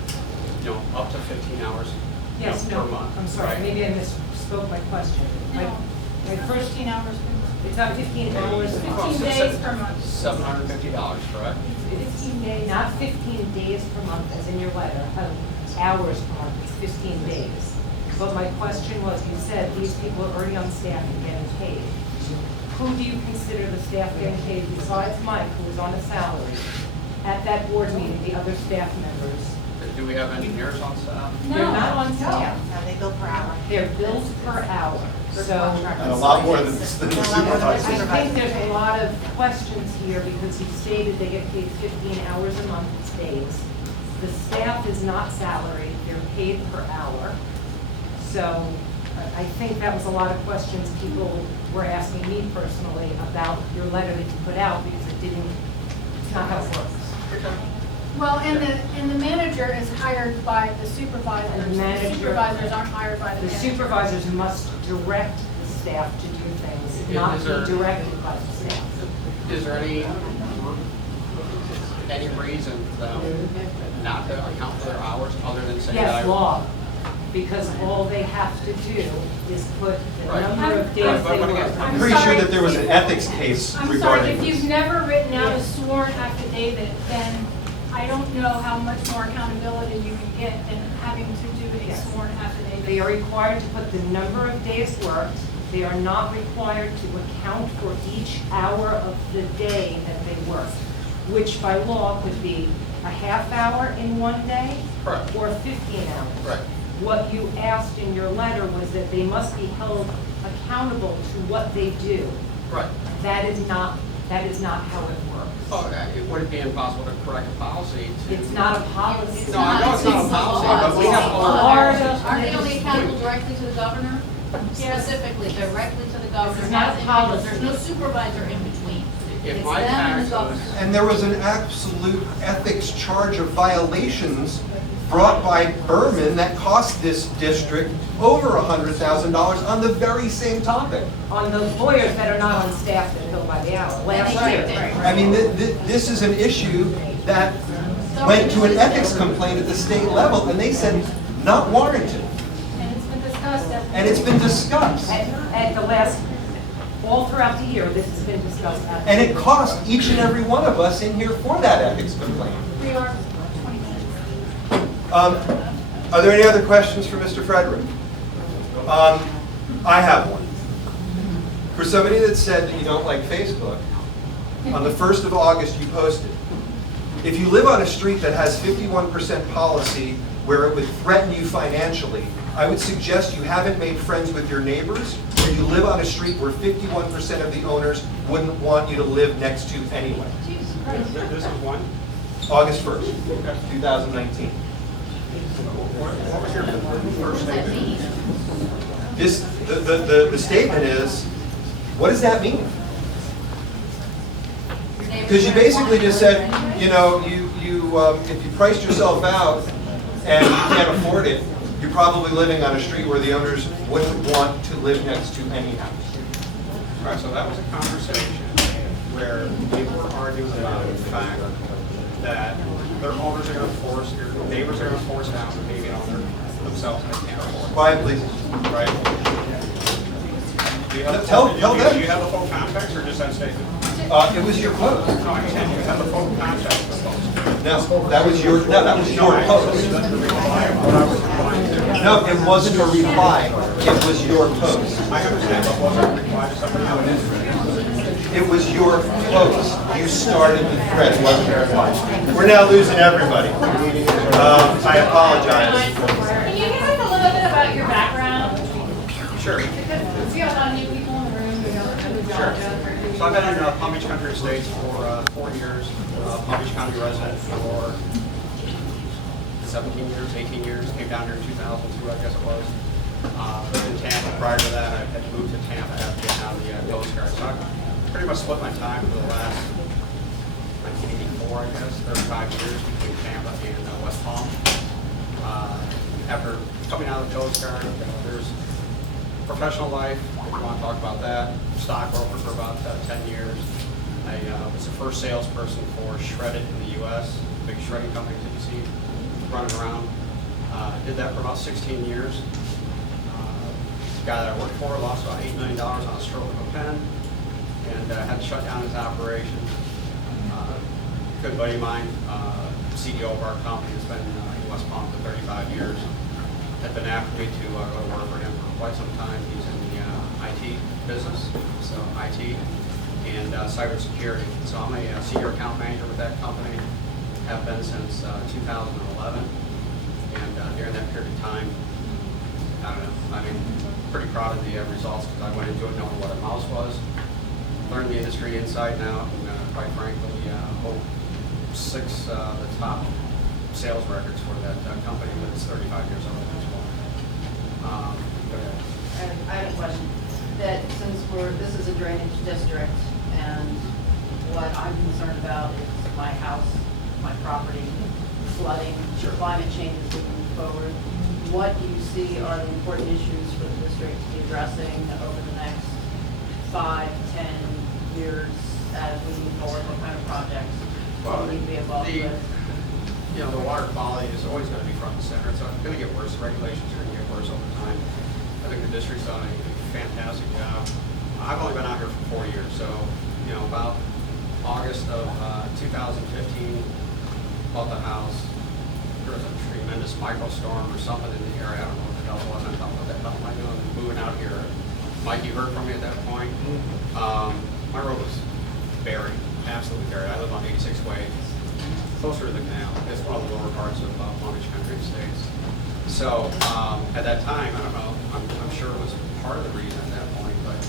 up to 15 hours Yes, per no, month. I'm sorry, right? maybe I misspoke my question. My first, 15 hours per month. it's not 15 hours a month. 15 days per month. $750, correct? 15 days, not 15 days per month as in your letter, hours per month, it's 15 days. But my question was, you said these people are already on staff and getting paid. Who do you consider the staff getting paid besides Mike, who is on a salary, at that board meeting, the other staff members? Do we have engineers on staff? They're not on staff. No, they bill per hour. They're billed per hour, so. And a lot more than the supervisors. I think there's a lot of questions here because you stated they get paid 15 hours a month, it's days. The staff is not salaried, they're paid per hour. So I think that was a lot of questions people were asking me personally about your letter that you put out because it's not how it works. Well, and the manager is hired by the supervisors. And the manager- Supervisors aren't hired by the The manager. supervisors must direct the staff to do things, not Is be there- directed by the staff. Is there any reason for them not to account for their hours other than saying that? Yes, law, because all they have to do is put the Right. number of days But they again, work. I'm pretty sure that there was an ethics case I'm sorry, regarding if you've this. never written out a sworn affidavit, then I don't know how much more accountability you can get than having to do a Yes. sworn affidavit. They are required to put the number of days worked. They are not required to account for each hour of the day that they work, which by law could be a half hour in one day Correct. or 15 hours. Right. What you asked in your letter was that they must be held accountable to what they do. Right. That is not That is not how it works. Oh, would it be impossible to correct a policy to? It's not a policy. No, I know it's not a policy, but we have Florida. Aren't they only accountable directly to the governor? Specifically, directly to the governor. It's not a policy. There's no supervisor in between. If It's my them and taxes, the governor. And there was an absolute ethics charge of violations brought by Berman that cost this district over $100,000 on the very same topic. On the lawyers that are not on staff that bill by the hour, last year. I mean, this is an issue that went to an ethics complaint at the state level, and they said not warranted. And it's been discussed at. And it's been discussed. At the last, all throughout the year, this has been discussed. And it cost each and every one of us in here for that ethics complaint. We are 20 minutes. Are there any other questions for Mr. Frederick? I have one. For somebody that said that you don't like Facebook, on the 1st of August you posted, if you live on a street that has 51% policy where it would threaten you financially, I would suggest you haven't made friends with your neighbors, or you live on a street where 51% of the owners wouldn't want you to live next to anyway. this is one. August 1st, 2019. What was your first statement? The statement is, what does that mean? Because you basically just said, you know, if you priced yourself out and you can't afford it, you're probably living on a street where the owners wouldn't want to live next to any house. All right, so that was a conversation where people were arguing about the fact that their owners are going to force, your neighbors are going to force down the baby owner themselves and they can't afford it. Quiet, please. Right? Do you have Tell do them. you have the full context or just that statement? It was your post. No, I understand. You have the full context of the post. No, that was your post. No, it wasn't a reply. It was your post. I understand, but was it a reply to somebody else? It was your post. You started the thread. It wasn't a reply. We're now losing everybody. I apologize. Can you give us a little bit about your background? Sure. Because we have a lot of new people in the room who don't know who Sure. John is. So I've been in Palm Beach Country Estates for 4 years, Palm Beach County resident for 17 years, 18 years, came down here in 2002, I guess it was. Lived in Tampa. Prior to that, I had moved to Tampa after getting out of the Coast Guard. So I pretty much split my time for the last 1984, I guess, 35 years between Tampa and West Palm. After coming out of the Coast Guard, there's professional life, if you want to talk about that. Stockbroker for about 10 years. I was the first salesperson for Shredded in the U.S., big shredding companies that you see running around. Did that for about 16 years. The guy that I worked for lost about $8 million on a stroke of a pen and had to shut down his operation. Good buddy of mine, CEO of our company, has been in West Palm for 35 years. Had been after me to go to work for him for quite some time. He's in the IT business, so IT and cybersecurity. So I'm a senior account manager with that company. Have been since 2011, and during that period of time, I don't know. I mean, pretty proud of the results because I went into it knowing what a mouse was. Learned the industry inside and out, and quite frankly, hold 6 of the top sales records for that company, but it's 35 years old at this point. Go ahead. I have a question. That since this is a drainage district, and what I'm concerned about is my house, my property, flooding, climate change as we move forward. What do you see are the important issues for the district to be addressing over the next 5, 10 years as we move forward? What kind of projects do we need to be involved with? You know, the water quality is always going to be front and center. It's going to get worse. The regulations are going to get worse over time. I think the district's done a fantastic job. I've only been out here for 4 years, so, you know, about August of 2015, bought the house. There was a tremendous microstorm or something in the area. I don't know what the hell it was. I thought, what the hell am I doing moving out here? Mike, you heard from me at that point. My road was buried, absolutely buried. I live on 86 Way, closer to the canal. It's one of the lower parts of Palm Beach Country Estates. So at that time, I don't know, I'm sure it was part of the reason at that point, but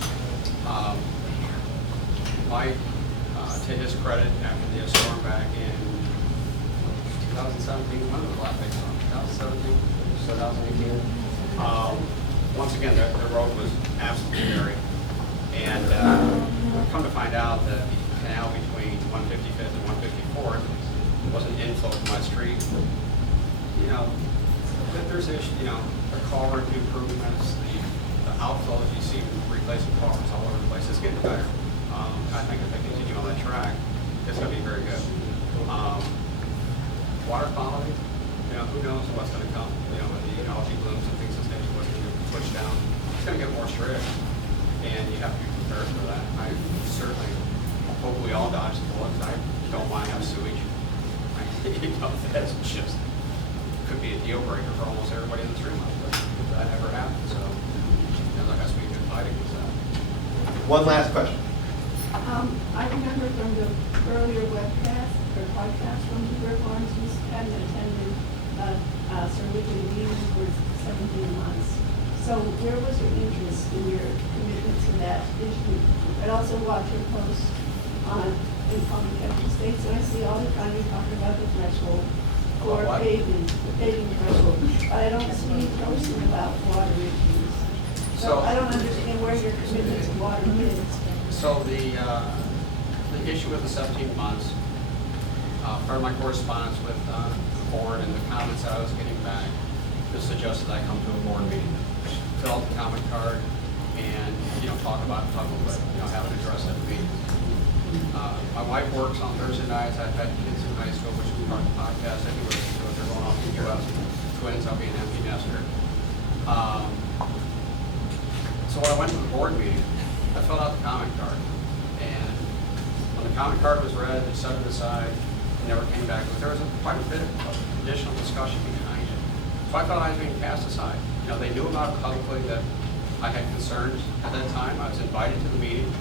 my to his credit, after the storm back in 2017, when was the last big storm? 2017, 2018. Once again, the road was absolutely buried. And we've come to find out that the canal between 155th and 154th was an inflow to my street. You know, there's issues, you know, the culvert improvements, the outflows, you see replacing culverts all over the place. It's getting better. I think if they continue on that track, it's going to be very good. Water quality, you know, who knows what's going to come, you know, with the algae blooms and things of this nature, what's going to get pushed down. It's going to get more strict, and you have to be prepared for that. I certainly hope we all dodge the bullets. I don't want to have sewage. You know, that's just, could be a deal breaker for almost everybody in this room, but if that ever happens, so, you know, there has to be a good fight against that. One last question. I remember from the earlier webcast or podcast from the River Farms, you hadn't attended SIRWCD meeting for 17 months. So where was your interest in your commitment to that issue? I'd also watch your posts on in Untitled States, and I see all the time you talk about the threshold for paving, the paving threshold. But I don't see you posting about water issues. So I don't understand where your commitment to water is. So the issue with the 17 months, part of my correspondence with the board and the comments that I was getting back, just suggested I come to a board meeting, fill out the comment card, and, you know, talk about it publicly, you know, have it addressed at the meeting. My wife works on Thursday nights. I've had kids in high school, which is part of the podcast. I do listen to it. They're going off to the U.S. Twins. I'll be an empty nester. So when I went to the board meeting, I filled out the comment card. And when the comment card was read, they set it aside and never came back. But there was quite a bit of additional discussion behind it. So I thought I was being cast aside. You know, they knew about it publicly that I had concerns at that time. I was invited to the meeting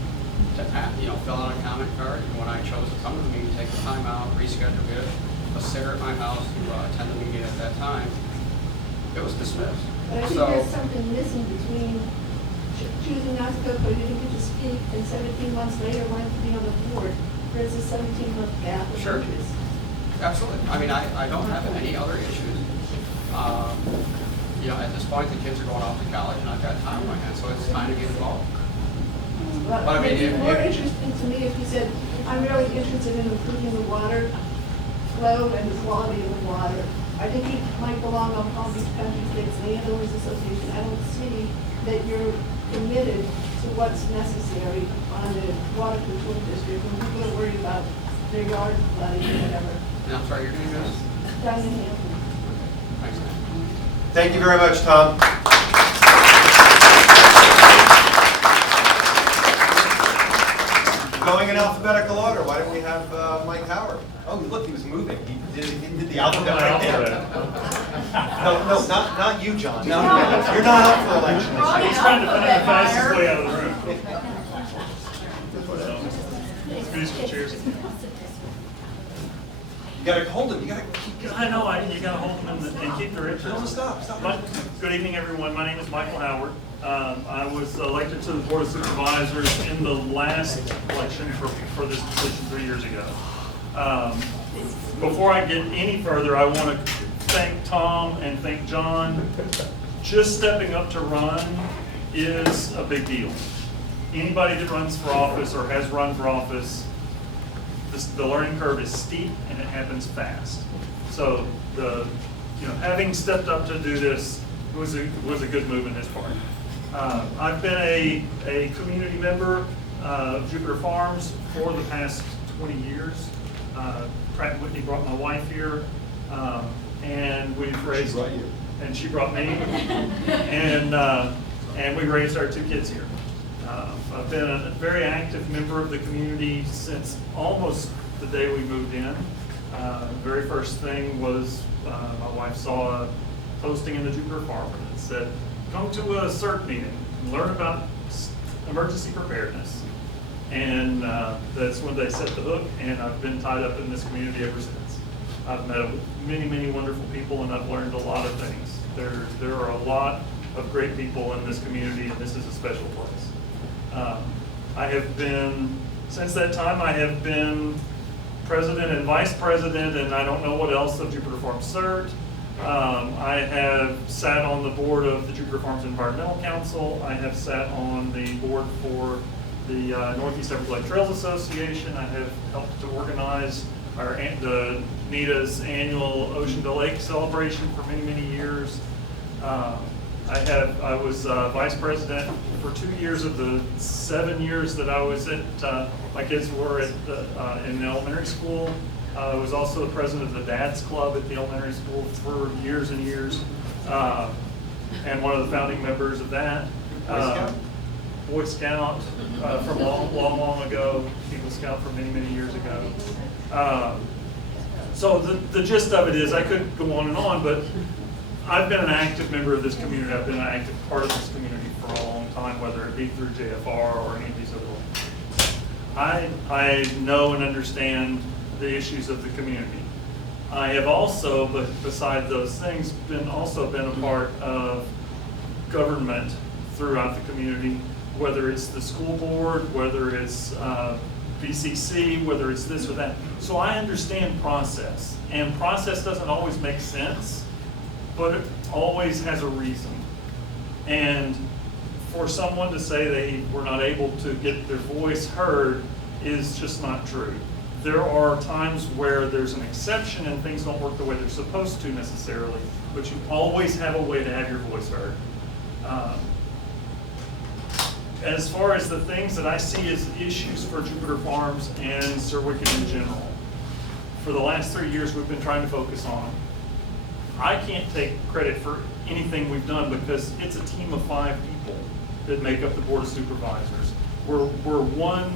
to, you know, fill out a comment card. And when I chose to come to the meeting, take the time out, reschedule it, a sitter at my house to attend the meeting at that time, it was dismissed. But I think there's something missing between choosing not to go, but you didn't get to speak, and 17 months later wanting to be on the board. There's a 17-month gap of Sure. interest. Absolutely. I mean, I don't have any other issues. You know, at this point, the kids are going off to college, and I've got time on my hands, so it's time to get involved. But I mean, it'd be more interesting to me if you said, I'm really interested in improving the water flow and the quality of the water. I think you might belong on Palm Beach Country States Landowners Association. I don't see that you're committed to what's necessary on the water control district when people are worried about their yard flooding or whatever. And I'm sorry, your name is? Diane Hinkle. Thanks, man. Thank you very much, Thom. Going in alphabetical order, why don't we have Mike Howard? Oh, look, he was moving. He did the alphabet right there. No, not you, John. No, you're not up for election. He's trying to find the fastest way out of the room. Musical chairs. You gotta hold him, you gotta keep. I know, you gotta hold them and keep their interest. No, stop. Good evening, everyone. My name is Michael Howard. I was elected to the Board of Supervisors in the last election for this position 3 years ago. Before I get any further, I want to thank Thom and thank John. Just stepping up to run is a big deal. Anybody that runs for office or has run for office, the learning curve is steep and it happens fast. So having stepped up to do this was a good move in his part. I've been a community member of Jupiter Farms for the past 20 years. Pratt and Whitney brought my wife here, and we've raised. She brought you. And she brought me, and we raised our 2 kids here. I've been a very active member of the community since almost the day we moved in. The very first thing was my wife saw a posting in the Jupiter Farmer that said, come to a CERT meeting and learn about emergency preparedness. And that's when they set the hook, and I've been tied up in this community ever since. I've met many, many wonderful people, and I've learned a lot of things. There are a lot of great people in this community, and this is a special place. I have been Since that time, I have been president and vice president, and I don't know what else, of Jupiter Farms CERT. I have sat on the board of the Jupiter Farms Environmental Council. I have sat on the board for the Northeast Everglades Trails Association. I have helped to organize the NEDA's annual Ocean to Lake celebration for many, many years. I was vice president for 2 years of the 7 years that I was at, my kids were in elementary school. I was also the president of the Dad's Club at the elementary school for years and years, and one of the founding members of that. Boy Scout from long ago, Eagle Scout from many, many years ago. So the gist of it is, I could go on and on, but I've been an active member of this community. I've been an active part of this community for a long time, whether it be through JFR or any of these other ones. I know and understand the issues of the community. I have also, but beside those things, also been a part of government throughout the community, whether it's the school board, whether it's BCC, whether it's this or that. So I understand process, and process doesn't always make sense, but it always has a reason. And for someone to say they were not able to get their voice heard is just not true. There are times where there's an exception and things don't work the way they're supposed to necessarily, but you always have a way to have your voice heard. As far as the things that I see as issues for Jupiter Farms and SIRWCD in general, for the last 3 years we've been trying to focus on. I can't take credit for anything we've done because it's a team of 5 people that make up the Board of Supervisors. We're one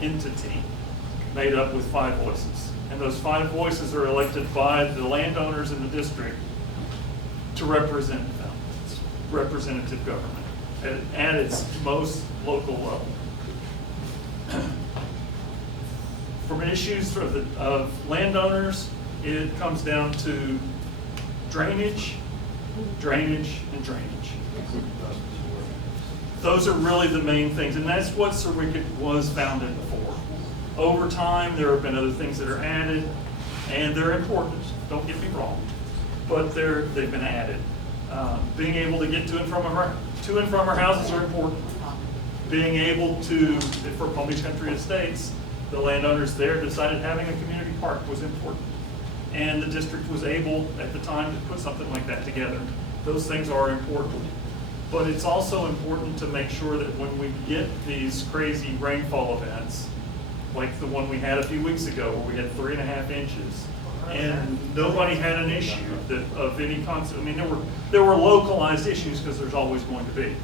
entity made up with 5 voices. And those 5 voices are elected by the landowners in the district to represent them. It's representative government at its most local level. From issues of landowners, it comes down to drainage, drainage, and drainage. Those are really the main things, and that's what SIRWCD was founded for. Over time, there have been other things that are added, and they're important, don't get me wrong, but they've been added. Being able to get to and from our houses are important. Being able to, for Palm Beach Country Estates, the landowners there decided having a community park was important. And the district was able, at the time, to put something like that together. Those things are important. But it's also important to make sure that when we get these crazy rainfall events, like the one we had a few weeks ago where we had 3.5 inches, and nobody had an issue of any concept. I mean, there were localized issues because there's always going to be.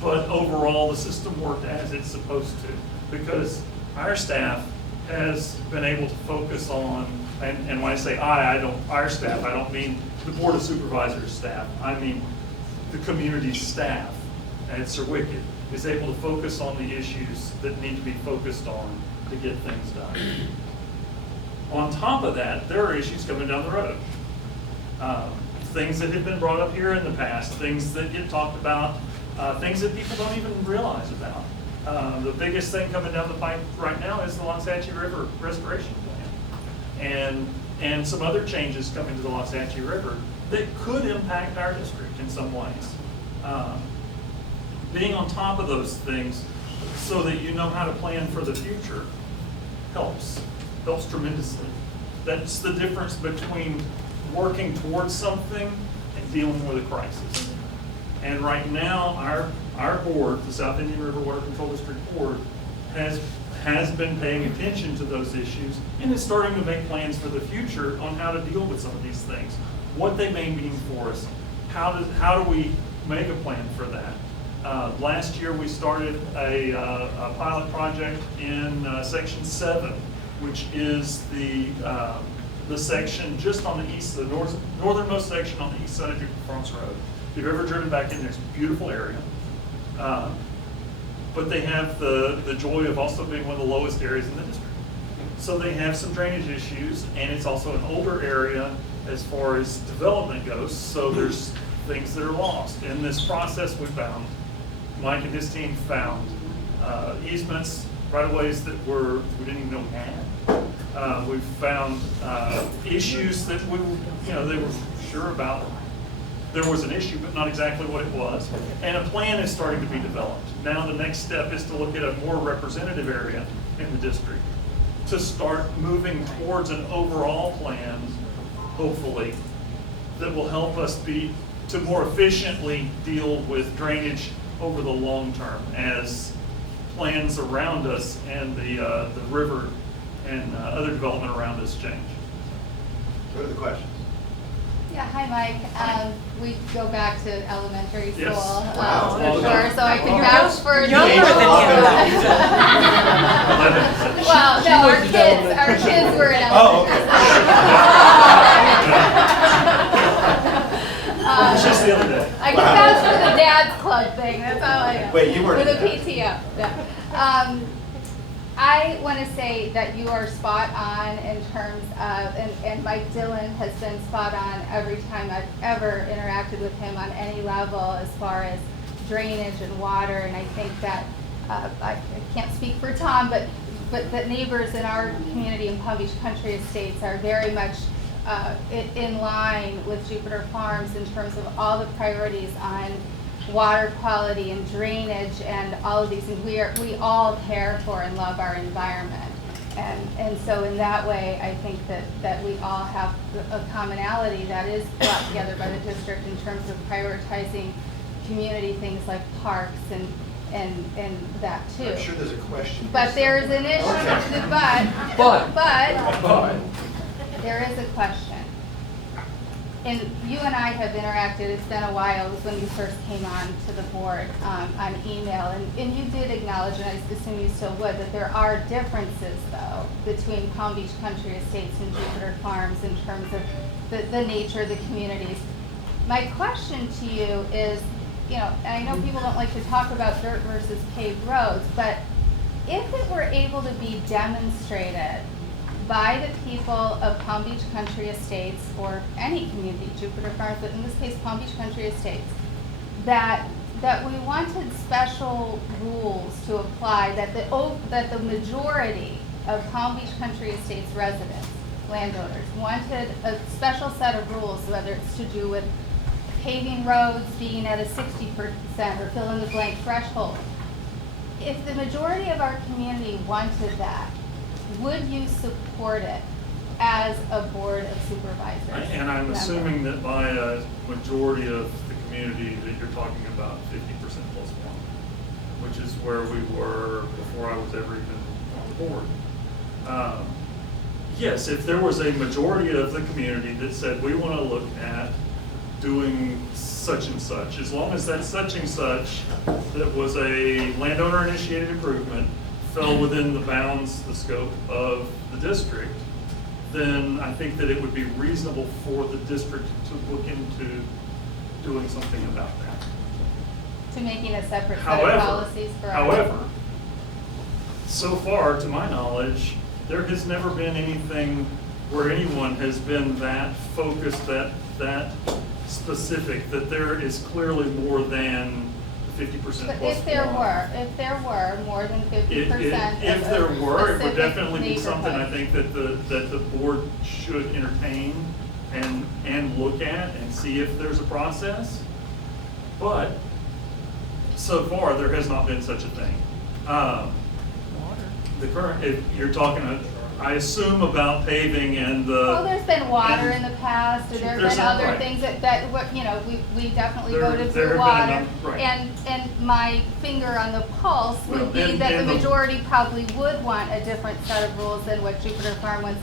But overall, the system worked as it's supposed to, because our staff has been able to focus on, and when I say our staff, I don't mean the Board of Supervisors staff. I mean the community staff at SIRWCD is able to focus on the issues that need to be focused on to get things done. On top of that, there are issues coming down the road. Things that have been brought up here in the past, things that get talked about, things that people don't even realize about. The biggest thing coming down the pipe right now is the Loxahatchee River Restoration Plan. And some other changes coming to the Loxahatchee River that could impact our district in some ways. Being on top of those things so that you know how to plan for the future helps tremendously. That's the difference between working towards something and dealing with a crisis. And right now, our board, the South Indian River Water Control District Board, has been paying attention to those issues and is starting to make plans for the future on how to deal with some of these things, what they may mean for us, how do we make a plan for that. Last year, we started a pilot project in Section 7, which is the section just on the east, the northernmost section on the east side of Jupiter Farms Road. If you've ever driven back in there, it's a beautiful area. But they have the joy of also being one of the lowest areas in the district. So they have some drainage issues, and it's also an older area as far as development goes, so there's things that are lost. In this process, we found, Mike and his team found easements right-of-ways that we didn't even know we had. We've found issues that they were sure about. There was an issue, but not exactly what it was. And a plan is starting to be developed. Now the next step is to look at a more representative area in the district to start moving towards an overall plan, hopefully, that will help us to more efficiently deal with drainage over the long term as plans around us and the river and other development around us change. Go to the questions. Yeah, hi Mike. We go back to elementary school. Yes. Wow. Sure, so I can vouch for. Younger than Well, no, our kids were in Oh, elementary okay. It's just the other day. I can vouch for the dad's club thing, that's all I know. Wait, you weren't For the in that. PTO, yeah. I want to say that you are spot on in terms of, and Mike Dillon has been spot on every time I've ever interacted with him on any level as far as drainage and water, and I think that, I can't speak for Thom, but the neighbors in our community in Palm Beach Country Estates are very much in line with Jupiter Farms in terms of all the priorities on water quality and drainage and all of these things. We all care for and love our environment. And so in that way, I think that we all have a commonality that is brought together by the district in terms of prioritizing community things like parks and that too. I'm sure there's a question. But there's an issue, Okay. but there is a question. And you and I have interacted, it's been a while, it was when you first came on to the board on email, and you did acknowledge, and I assume you still would, that there are differences though between Palm Beach Country Estates and Jupiter Farms in terms of the nature of the communities. My question to you is, and I know people don't like to talk about dirt versus paved roads, but if it were able to be demonstrated by the people of Palm Beach Country Estates or any community, Jupiter Farms, but in this case Palm Beach Country Estates, that we wanted special rules to apply, that the majority of Palm Beach Country Estates residents, landowners, wanted a special set of rules, whether it's to do with paving roads being at a 60% or fill in the blank threshold. If the majority of our community wanted that, would you support it as a board of supervisors? And I'm assuming that by a majority of the community that you're talking about 50% plus one, which is where we were before I was ever even on the board. Yes, if there was a majority of the community that said we want to look at doing such and such, as long as that such and such that was a landowner initiated improvement fell within the bounds, the scope of the district, then I think that it would be reasonable for the district to look into doing something about that. To making a separate set of policies for our... However, so far, to my knowledge, there has never been anything where anyone has been that focused, that specific, that there is clearly more than 50% plus But if there were more than 50% if there were, it would specific definitely be something I neighborhood. think that the board should entertain and look at and see if there's a process. But so far, there has not been such a thing. The current, if you're talking, I assume about paving and the. Well, there's been water in the past, or there's been other right. things that we definitely voted there for have water. been right. And my finger on the pulse would be that the majority probably would want a different set of rules than what Jupiter Farms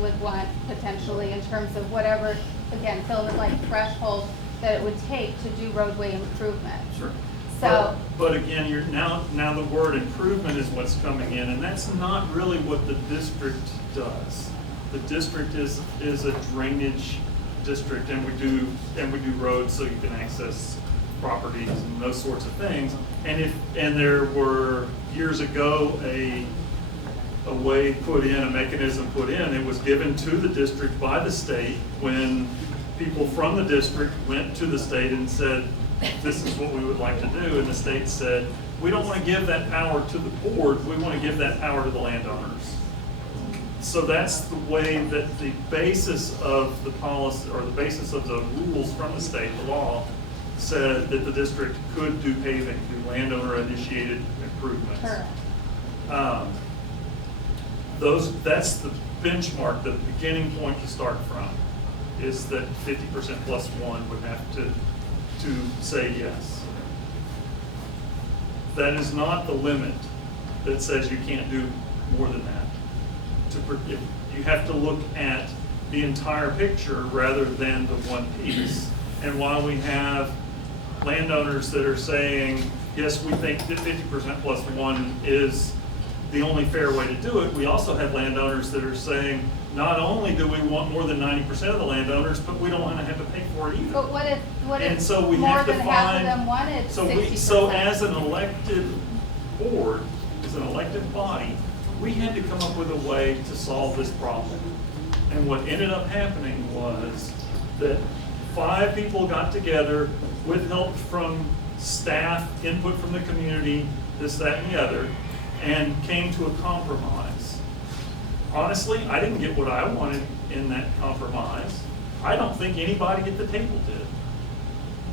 would want potentially in terms of whatever, again, fill in the blank threshold that it would take to do roadway improvement. Sure. So. But again, you're now the word improvement is what's coming in, and that's not really what the district does. The district is a drainage district, and we do roads so you can access properties and those sorts of things. And there were years ago a way put in, a mechanism put in. It was given to the district by the state when people from the district went to the state and said, this is what we would like to do, and the state said, we don't want to give that power to the board, we want to give that power to the landowners. So that's the way that the basis of the policy, or the basis of the rules from the state, the law, said that the district could do paving through landowner-initiated improvements. Correct. That's the benchmark, the beginning point to start from, is that 50% plus one would have to say yes. That is not the limit that says you can't do more than that. You have to look at the entire picture rather than the one piece. And while we have landowners that are saying, yes, we think that 50% plus one is the only fair way to do it, we also have landowners that are saying, not only do we want more than 90% of the landowners, but we don't want to have to pay for it either. But what if And so we more have to than half of find- them wanted 60%? So as an elected board, as an elected body, we had to come up with a way to solve this problem. And what ended up happening was that 5 people got together with help from staff, input from the community, this, that, and the other, and came to a compromise. Honestly, I didn't get what I wanted in that compromise. I don't think anybody at the table did.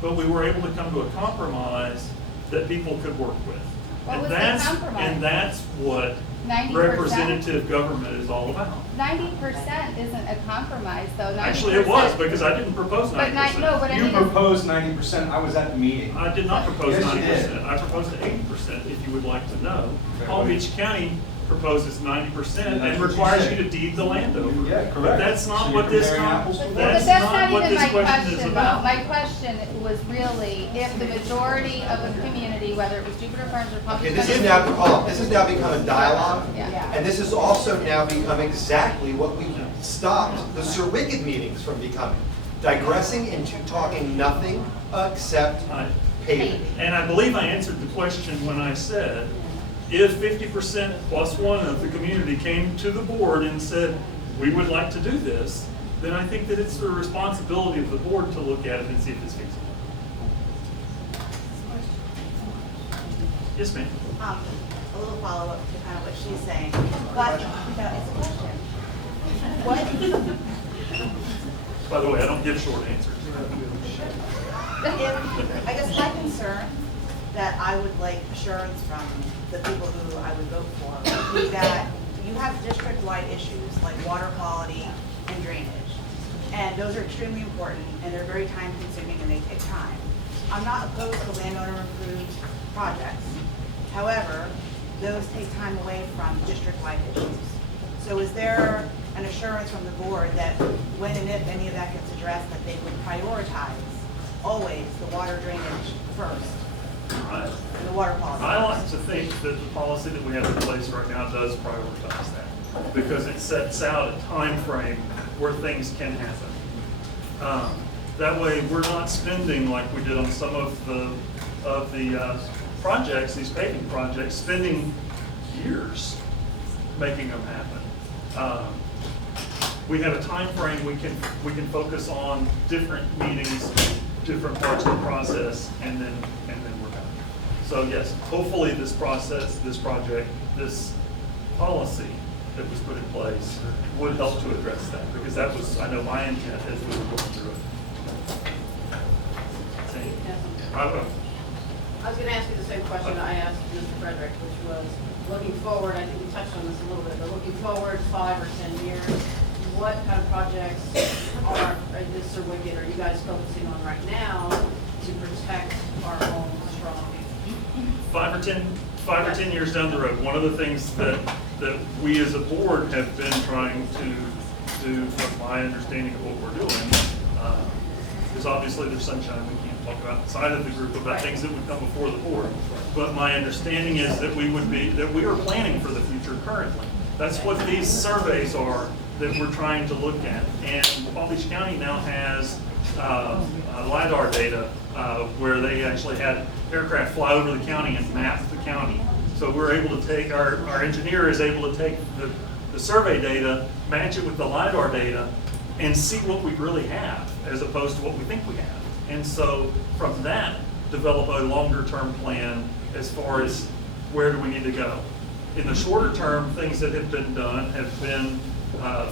But we were able to come to a compromise that people could work with. What And was the that's- compromise? And that's what 90%? representative government is all about. 90% isn't a compromise, though. 90%. Actually, it was, because I didn't propose 90%. But no, but I You mean, it's- proposed 90%, I was at the meeting. I did not propose Yes, you 90%. did. I proposed 80%, if you would like to know. Okay. Palm Beach County proposes 90% That's and what you requires said. you to deed the land over. Yeah, correct. But that's So not you're what this, comparing apples to but that's that's not not what even this my question is question, though. about. My question was really, if the majority of the community, whether it was Jupiter Farms or Palm Okay, Beach this is County- now, hold on, this has now become a dialogue. Yeah. And this has also now become exactly what we stopped the SIRWCD meetings from becoming. Digressing into talking nothing except paving. And I believe I answered the question when I said, if 50% plus one of the community came to the board and said, we would like to do this, then I think that it's the responsibility of the board to look at it and see if it's feasible. Yes, ma'am. A little follow-up to kind of what she's saying. But, no, it's a question. What? By the way, I don't give short answers. I guess my concern that I would like assurance from the people who I would vote for would be that you have district-wide issues like water quality and drainage. And those are extremely important and they're very time-consuming and they take time. I'm not opposed to landowner-approved projects. However, those take time away from district-wide issues. So is there an assurance from the board that when and if any of that gets addressed, that they would prioritize always the water drainage first? Right. And the water quality. I like to think that the policy that we have in place right now does prioritize that, because it sets out a time frame where things can happen. That way, we're not spending like we did on some of the projects, these paving projects, spending years making them happen. We have a time frame. We can focus on different meetings, different parts of the process, and then we're done. So yes, hopefully this process, this project, this policy that was put in place would help to address that, because that was, I know, my intent as we were going through it. I was going to ask you the same question I asked Mr. Frederick, which was, looking forward, I think we touched on this a little bit, but looking forward 5 or 10 years, what kind of projects are this SIRWCD, are you guys focusing on right now to protect our homes from? 5 or 10 years down the road, one of the things that we as a board have been trying to do, from my understanding of what we're doing, is obviously there's sunshine, we can't talk about outside of the group about things that would come before the board. But my understanding is that we are planning for the future currently. That's what these surveys are that we're trying to look at. And Palm Beach County now has LiDAR data where they actually had aircraft fly over the county and map the county. So we're able to take, our engineer is able to take the survey data, match it with the LiDAR data, and see what we really have as opposed to what we think we have. And so from that, develop a longer term plan as far as where do we need to go. In the shorter term, things that have been done have been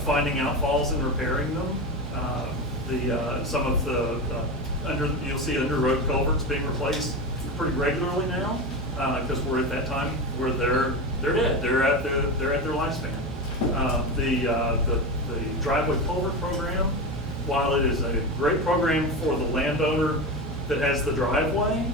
finding outfalls and repairing them. Some of the you'll see under road culverts being replaced pretty regularly now, because we're at that time where they're dead. They're at their lifespan. The driveway culvert program, while it is a great program for the landowner that has the driveway,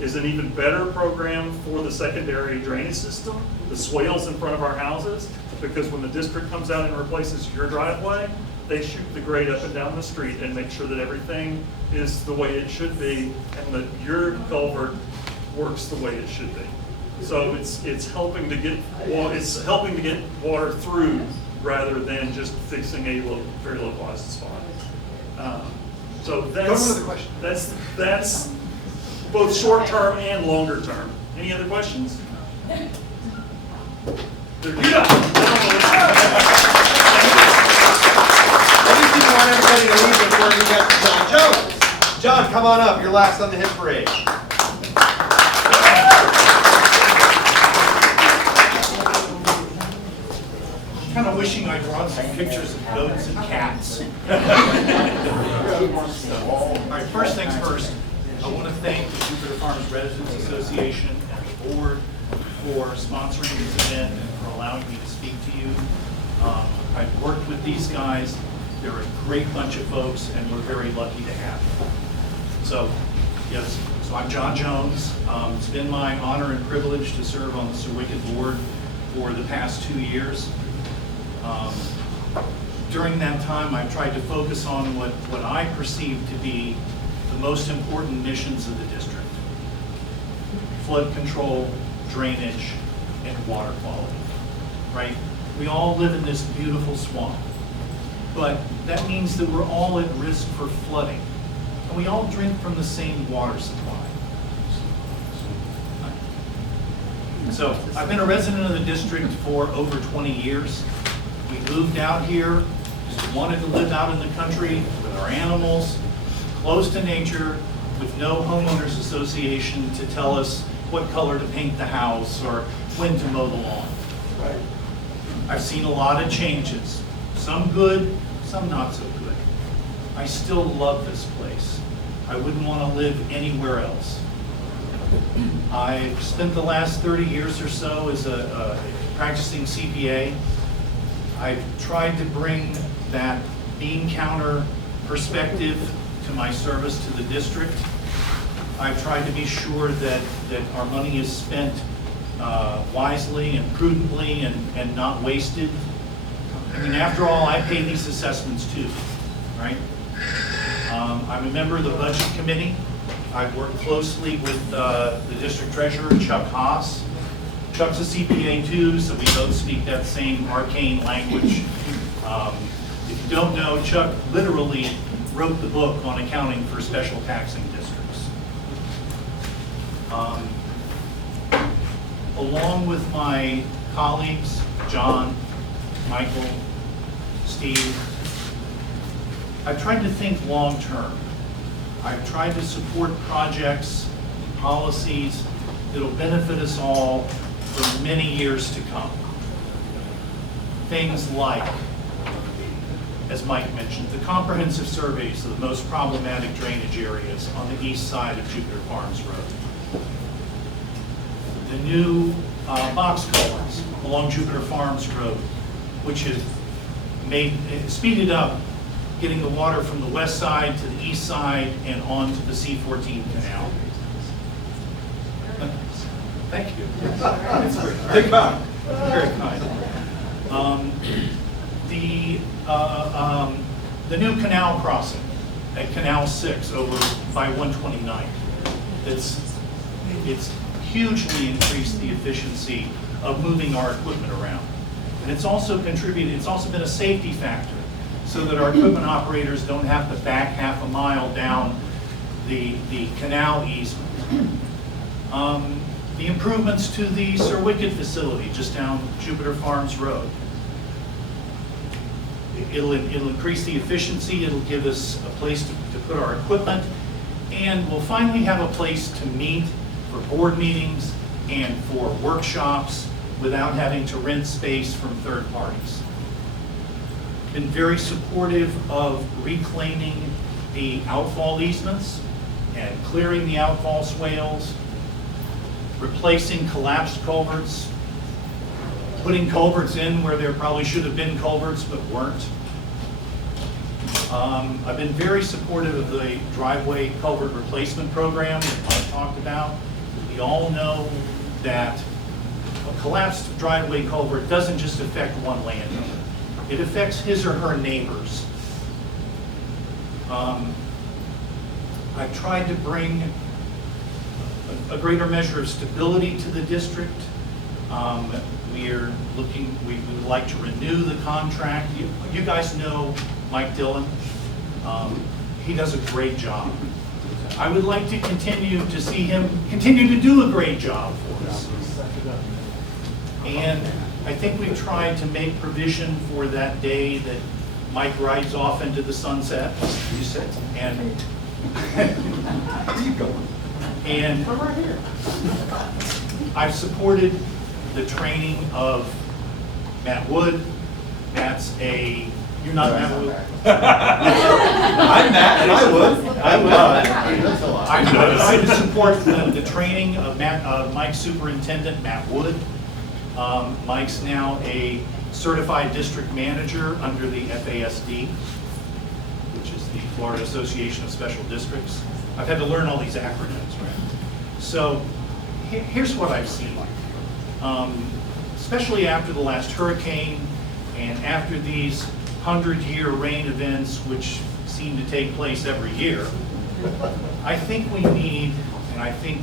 is an even better program for the secondary drainage system, the swales in front of our houses, because when the district comes out and replaces your driveway, they shoot the grade up and down the street and make sure that everything is the way it should be and that your culvert works the way it should be. So it's helping to get water through rather than just fixing a very localized spot. So that's both short term and longer term. Any other questions? There you go. I just didn't want everybody to leave before we get to John Jones. John, come on up. You're last on the hit parade. Kind of wishing I brought some pictures of goats and cats. All right, first things first, I want to thank the Jupiter Farms Residents Association and the board for sponsoring this event and for allowing me to speak to you. I've worked with these guys. They're a great bunch of folks, and we're very lucky to have them. So, yes, so I'm John Jones. It's been my honor and privilege to serve on the SIRWCD board for the past 2 years. During that time, I've tried to focus on what I perceive to be the most important missions of the district: flood control, drainage, and water quality, right? We all live in this beautiful swamp, but that means that we're all at risk for flooding, and we all drink from the same water supply. So I've been a resident of the district for over 20 years. We moved out here, just wanted to live out in the country with our animals, close to nature, with no homeowners association to tell us what color to paint the house or when to mow the lawn. Right. I've seen a lot of changes, some good, some not so good. I still love this place. I wouldn't want to live anywhere else. I've spent the last 30 years or so as a practicing CPA. I've tried to bring that bean counter perspective to my service to the district. I've tried to be sure that our money is spent wisely and prudently and not wasted. I mean, after all, I pay these assessments too, right? I'm a member of the budget committee. I've worked closely with the district treasurer, Chuck Haas. Chuck's a CPA too, so we both speak that same arcane language. If you don't know, Chuck literally wrote the book on accounting for special taxing districts. Along with my colleagues, John, Michael, Steve, I've tried to think long term. I've tried to support projects, policies that'll benefit us all for many years to come. Things like, as Mike mentioned, the comprehensive surveys of the most problematic drainage areas on the east side of Jupiter Farms Road. The new box culverts along Jupiter Farms Road, which has speeded up getting the water from the west side to the east side and onto the C-14 canal. Thank you. Think about it. Very kind. The new canal crossing at Canal 6 over by 129. It's hugely increased the efficiency of moving our equipment around. And it's also contributed, it's also been a safety factor so that our equipment operators don't have to back half a mile down the canal easement. The improvements to the SIRWCD facility just down Jupiter Farms Road. It'll increase the efficiency, it'll give us a place to put our equipment, and we'll finally have a place to meet for board meetings and for workshops without having to rent space from third parties. Been very supportive of reclaiming the outfall easements and clearing the outfall swales, replacing collapsed culverts, putting culverts in where there probably should have been culverts but weren't. I've been very supportive of the driveway culvert replacement program that I've talked about. We all know that a collapsed driveway culvert doesn't just affect one landowner. It affects his or her neighbors. I've tried to bring a greater measure of stability to the district. We would like to renew the contract. You guys know Mike Dillon. He does a great job. I would like to continue to see him continue to do a great job for us. And I think we've tried to make provision for that day that Mike rides off into the sunset. You said. And and I've supported the training of Matt Wood. Matt's a, you're not Matt Wood? I'm Matt, and I would. I've tried to support the training of Mike's superintendent, Matt Wood. Mike's now a certified district manager under the FASD, which is the Florida Association of Special Districts. I've had to learn all these acronyms, right? So here's what I've seen. Especially after the last hurricane and after these 100-year rain events, which seem to take place every year, I think we need, and I think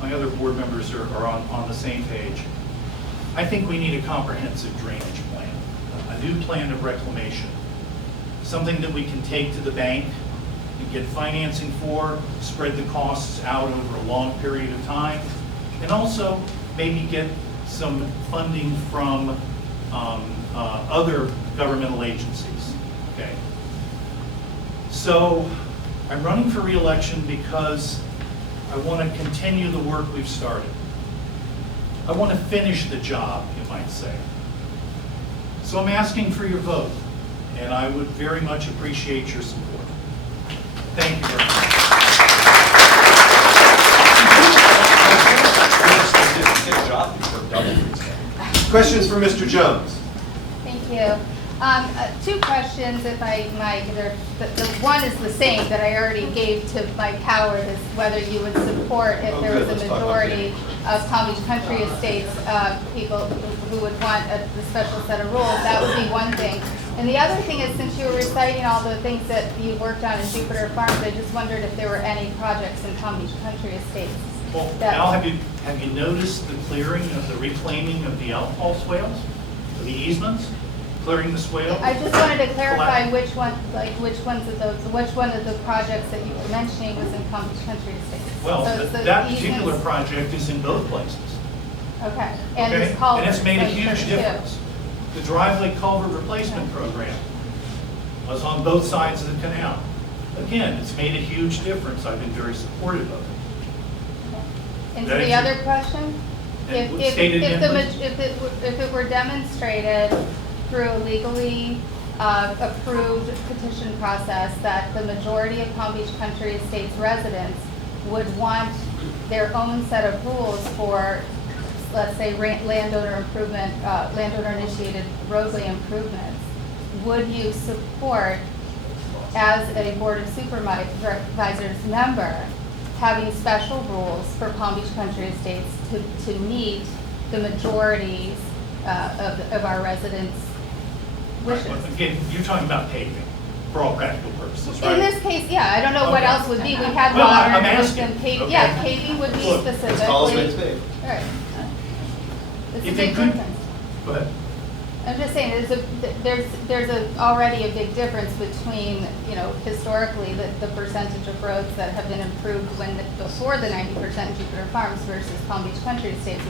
my other board members are on the same page, I think we need a comprehensive drainage plan, a new plan of reclamation, something that we can take to the bank and get financing for, spread the costs out over a long period of time, and also maybe get some funding from other governmental agencies, okay? So I'm running for re-election because I want to continue the work we've started. I want to finish the job, you might say. So I'm asking for your vote, and I would very much appreciate your support. Thank you very much. Questions for Mr. Jones? Thank you. Two questions, if I might. The one is the same that I already gave to Mike Howard, is whether you would support if there was a majority of Palm Beach Country Estates people who would want a special set of rules. That would be one thing. And the other thing is, since you were reciting all the things that you worked on in Jupiter Farms, I just wondered if there were any projects in Palm Beach Country Estates. Well, Al, have you noticed the clearing of the reclaiming of the outfall swales, the easements, clearing the swale? I just wanted to clarify which one of the projects that you were mentioning was in Palm Beach Country Estates. Well, So that the particular easements- project is in both places. Okay, and Okay? it's called. And it's made a huge difference. The driveway culvert replacement program was on both sides of the canal. Again, it's made a huge difference. I've been very supportive of it. And to That the is- other question, And if state it again, please. it were demonstrated through a legally approved petition process that the majority of Palm Beach Country Estates residents would want their own set of rules for, let's say, landowner improvement, landowner-initiated roadway improvements, would you support, as a Board of Supervisors member, having special rules for Palm Beach Country Estates to meet the majorities of our residents' wishes? Again, you're talking about paving for all practical purposes, right? In this case, yeah, I don't know what Okay. else would be. We had Well, water, I'm and asking, paving. okay. Yeah, paving would be Look, specifically. let's call a spade a spade. All right. It's a If big you could, difference. go ahead. I'm just saying, there's already a big difference between, historically, the percentage of roads that have been improved before the 90% Jupiter Farms versus Palm Beach Country Estates.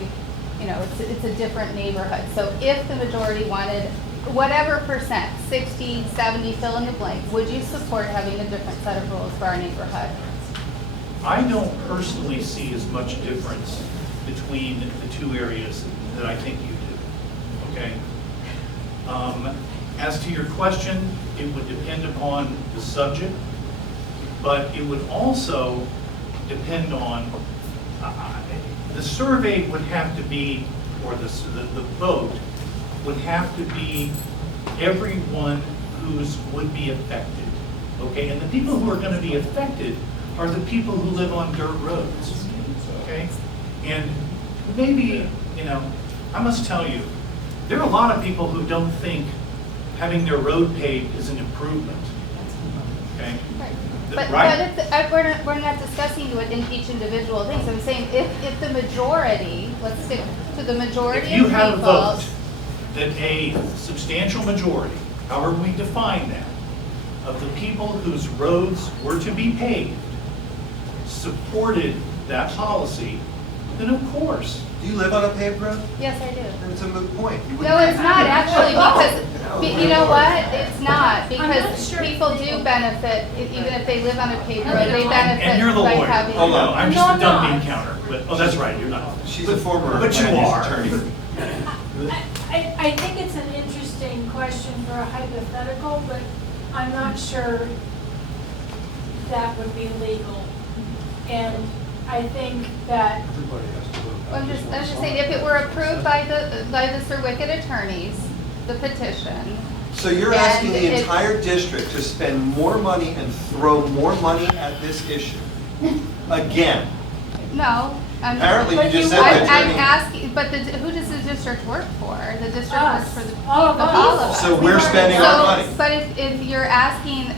It's a different neighborhood. So if the majority wanted whatever percent, 60, 70, fill in the blank, would you support having a different set of rules for our neighborhood? I don't personally see as much difference between the two areas that I think you do, okay? As to your question, it would depend upon the subject, but it would also depend on, the survey would have to be, or the vote would have to be everyone who's would be affected, okay? And the people who are going to be affected are the people who live on dirt roads, okay? And maybe, you know, I must tell you, there are a lot of people who don't think having their road paved is an improvement, okay? But, right? but we're not discussing it in each individual thing. So I'm saying if the majority, let's stick to the majority If you of had a people. vote that a substantial majority, however we define that, of the people whose roads were to be paved supported that policy, then of course. Do you live on a paved road? Yes, I do. Then it's a moot point. You No, wouldn't- it's not actually, because, you know what? It's not, I'm because not sure. people do benefit, even if they live on a paved road, they benefit And you're the by lawyer. having. Hold on, I'm just a No, dumb I'm bean not. counter, but, oh, that's right, you're not. She's a former But you land use are. attorney. I think it's an interesting question for a hypothetical, but I'm not sure that would be legal. And I think that, I'm just saying, if it were approved by the SIRWCD attorneys, the petition. So you're and asking the it- entire district to spend more money and throw more money at this issue? Again? No. Apparently you just said I'm the attorney. asking, but who does the district work for? The district Us. works for the people, All of us. all of us. So we're spending our money. But if you're asking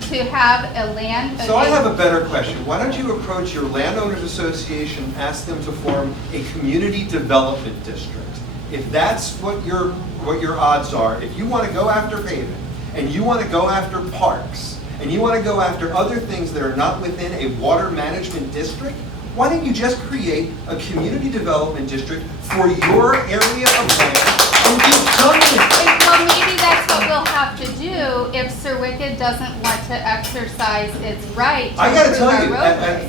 to have a land. So I have a better question. Why don't you approach your landowners association, ask them to form a community development district? If that's what your odds are, if you want to go after paving, and you want to go after parks, and you want to go after other things that are not within a water management district, why don't you just create a community development district for your area of land and be done with it? Well, maybe that's what we'll have to do if SIRWCD doesn't want to exercise its right to I gotta improve tell our you,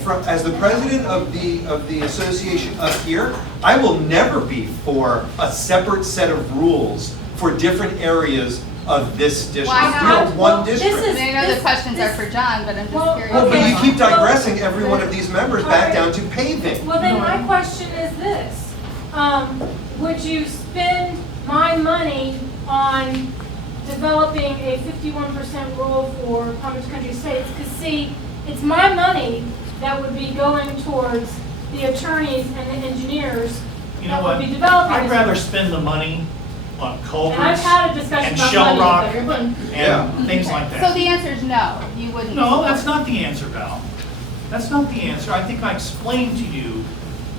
roadways. as the president of the association up here, I will never be for a separate set of rules for different areas of this district. Why We are not? one district. I know the questions are for John, but I'm just curious. Well, but you keep digressing every one of these members back down to paving. well, then my question is this. Would you spend my money on developing a 51% rule for Palm Beach Country Estates? Because see, it's my money that would be going towards the attorneys and the engineers You know that what? would be developing I'd this. rather spend the money on And I've culverts had a discussion and about shell money rock with everyone. and things like So that. the answer is no, you wouldn't. No, that's not the answer, Val. That's not the answer. I think I explained to you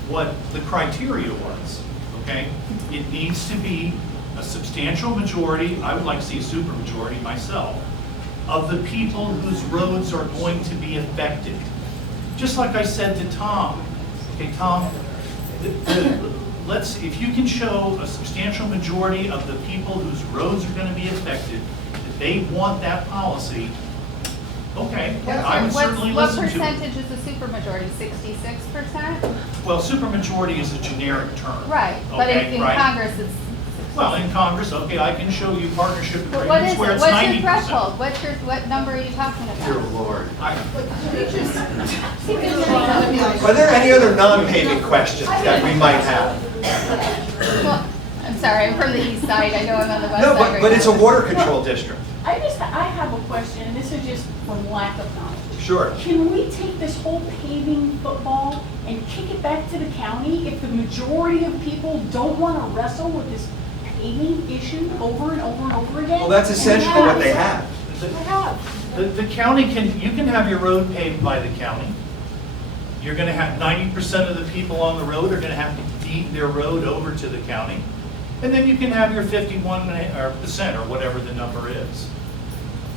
what the criteria was, okay? It needs to be a substantial majority, I would like to see a supermajority myself, of the people whose roads are going to be affected. Just like I said to Thom, okay, Thom, if you can show a substantial majority of the people whose roads are going to be affected, that they want that policy, okay, I would certainly What listen to it. percentage is the supermajority, 66%? Well, supermajority is a generic term. Right, but Okay, in right. Congress, it's. Well, in Congress, okay, I can show you partnership But what is agreements where it, it's what's your 90%. threshold, what number are you talking Dear about? Lord. I- Are there any other non-paving questions that we might have? Well, I'm sorry, I'm from the east side, I know I'm on the west No, side right but it's a now. water control district. I have a question, and this is just from lack of knowledge. Sure. Can we take this whole paving football and kick it back to the county if the majority of people don't want to wrestle with this paving issue over and over and over again? Well, that's essentially what they have. The county you can have your road paved by the county. You're gonna have 90% of the people on the road are gonna have to deed their road over to the county. And then you can have your 51% or whatever the number is.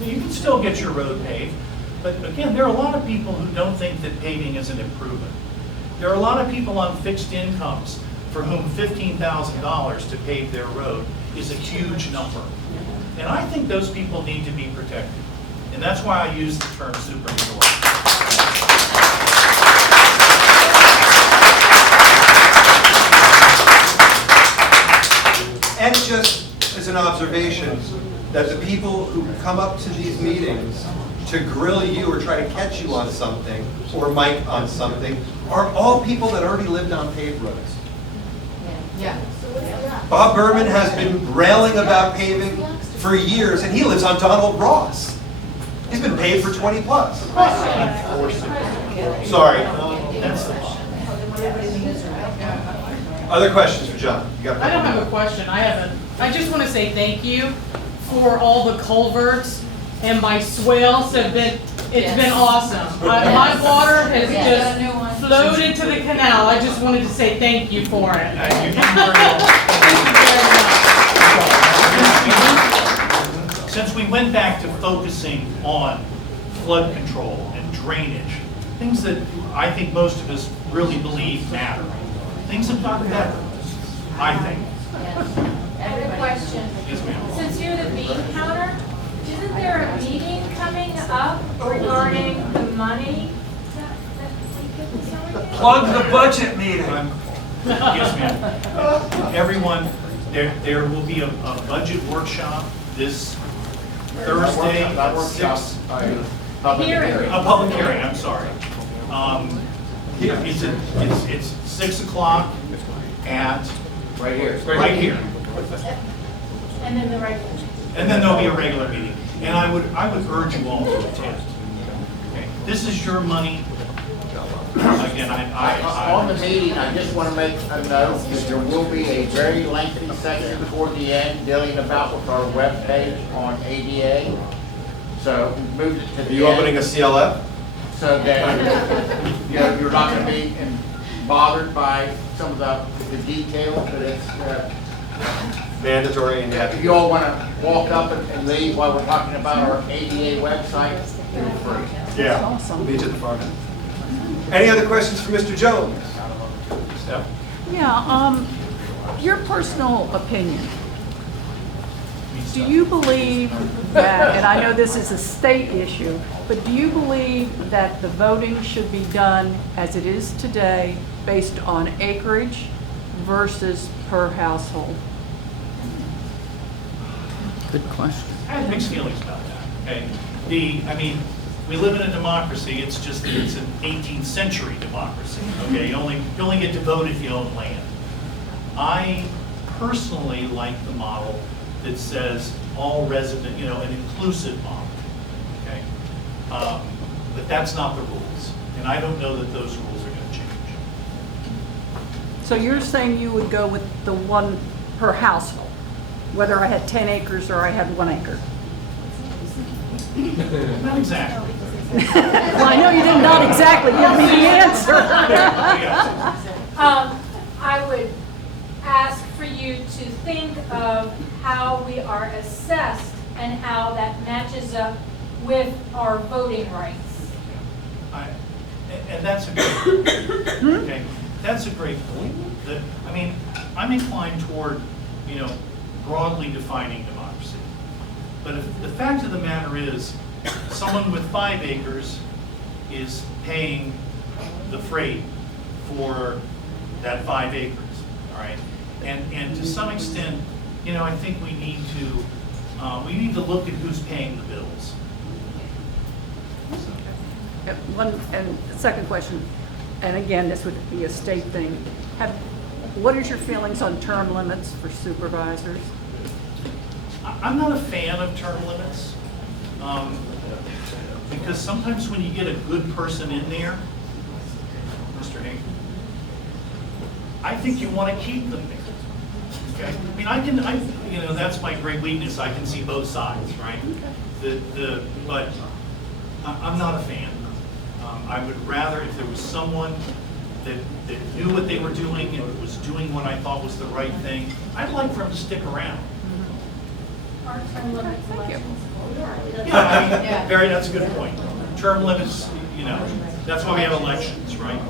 You can still get your road paved, but again, there are a lot of people who don't think that paving is an improvement. There are a lot of people on fixed incomes for whom $15,000 to pave their road is a huge number. And I think those people need to be protected. And that's why I use the term super majority. And just as an observation, that the people who come up to these meetings to grill you or try to catch you on something, or Mike on something, are all people that already lived on paved roads. Yeah. Bob Berman has been railing about paving for years, and he lives on Donald Ross. He's been paved for 20 plus. Sorry. Other questions for John? You got I don't have a question. I just want to say thank you for all the culverts, and my swales have been, it's been awesome. My water has just floated to the canal. I just wanted to say thank you for it. Thank you very much. Since we went back to focusing on flood control and drainage, things that I think most of us really believe matter, things have gotten better, I think. I have a question. Yes, ma'am. Since you're the bean counter, isn't there a meeting coming up regarding the money? Plug the budget meeting. Yes, ma'am. Everyone, there will be a budget workshop this Thursday at 6. Hearing. A public hearing, I'm sorry. It's 6 o'clock at, right here. Right here. And then the regular. And then there'll be a regular meeting. And I would urge you all to attend. Okay. This is your money. Again, On the meeting, I just want to make a note that there will be a very lengthy section toward the end dealing about with our webpage on ADA. So we moved it to the end. Are you opening a CLF? So that you're not going to be bothered by some of the details, but it's mandatory. And if you all want to walk up and leave while we're talking about our ADA website, feel free. Yeah. Awesome. Meet you at the farm. Any other questions for Mr. Jones? Steph? Yeah, your personal opinion. Do you believe that, and I know this is a state issue, but do you believe that the voting should be done as it is today based on acreage versus per household? Good question. I have mixed feelings about that. Okay. We live in a democracy. It's just that it's an 18th century democracy. Okay, you only get to vote if you own land. I personally like the model that says all resident, an inclusive model. Okay, but that's not the rules, and I don't know that those rules are going to change. So you're saying you would go with the one per household, whether I had 10 acres or I had 1 acre? Not exactly. Well, I know you did not exactly give me the answer. I would ask for you to think of how we are assessed and how that matches up with our voting rights. And that's a great, okay, that's a great point. I'm inclined toward, broadly defining democracy. But if the fact of the matter is, someone with 5 acres is paying the freight for that 5 acres, all right? And to some extent, I think we need to look at who's paying the bills. And the second question, and again, this would be a state thing. What is your feelings on term limits for supervisors? I'm not a fan of term limits, because sometimes when you get a good person in there, Mr. Hinkle, I think you want to keep them there. Okay? That's my great weakness. I can see both sides, right? But I'm not a fan. I would rather, if there was someone that knew what they were doing and was doing what I thought was the right thing, I'd like for them to stick around. Thank you. Yeah, that's a good point. Term limits, that's why we have elections, right?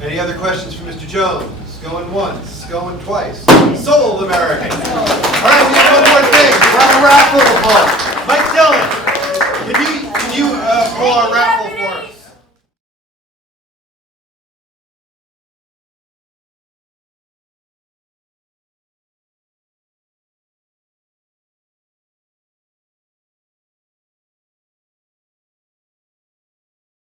Any other questions for Mr. Jones? Going once, going twice. Sold American. All right, we have one more thing. We're on a raffle ball. Can you pull our raffle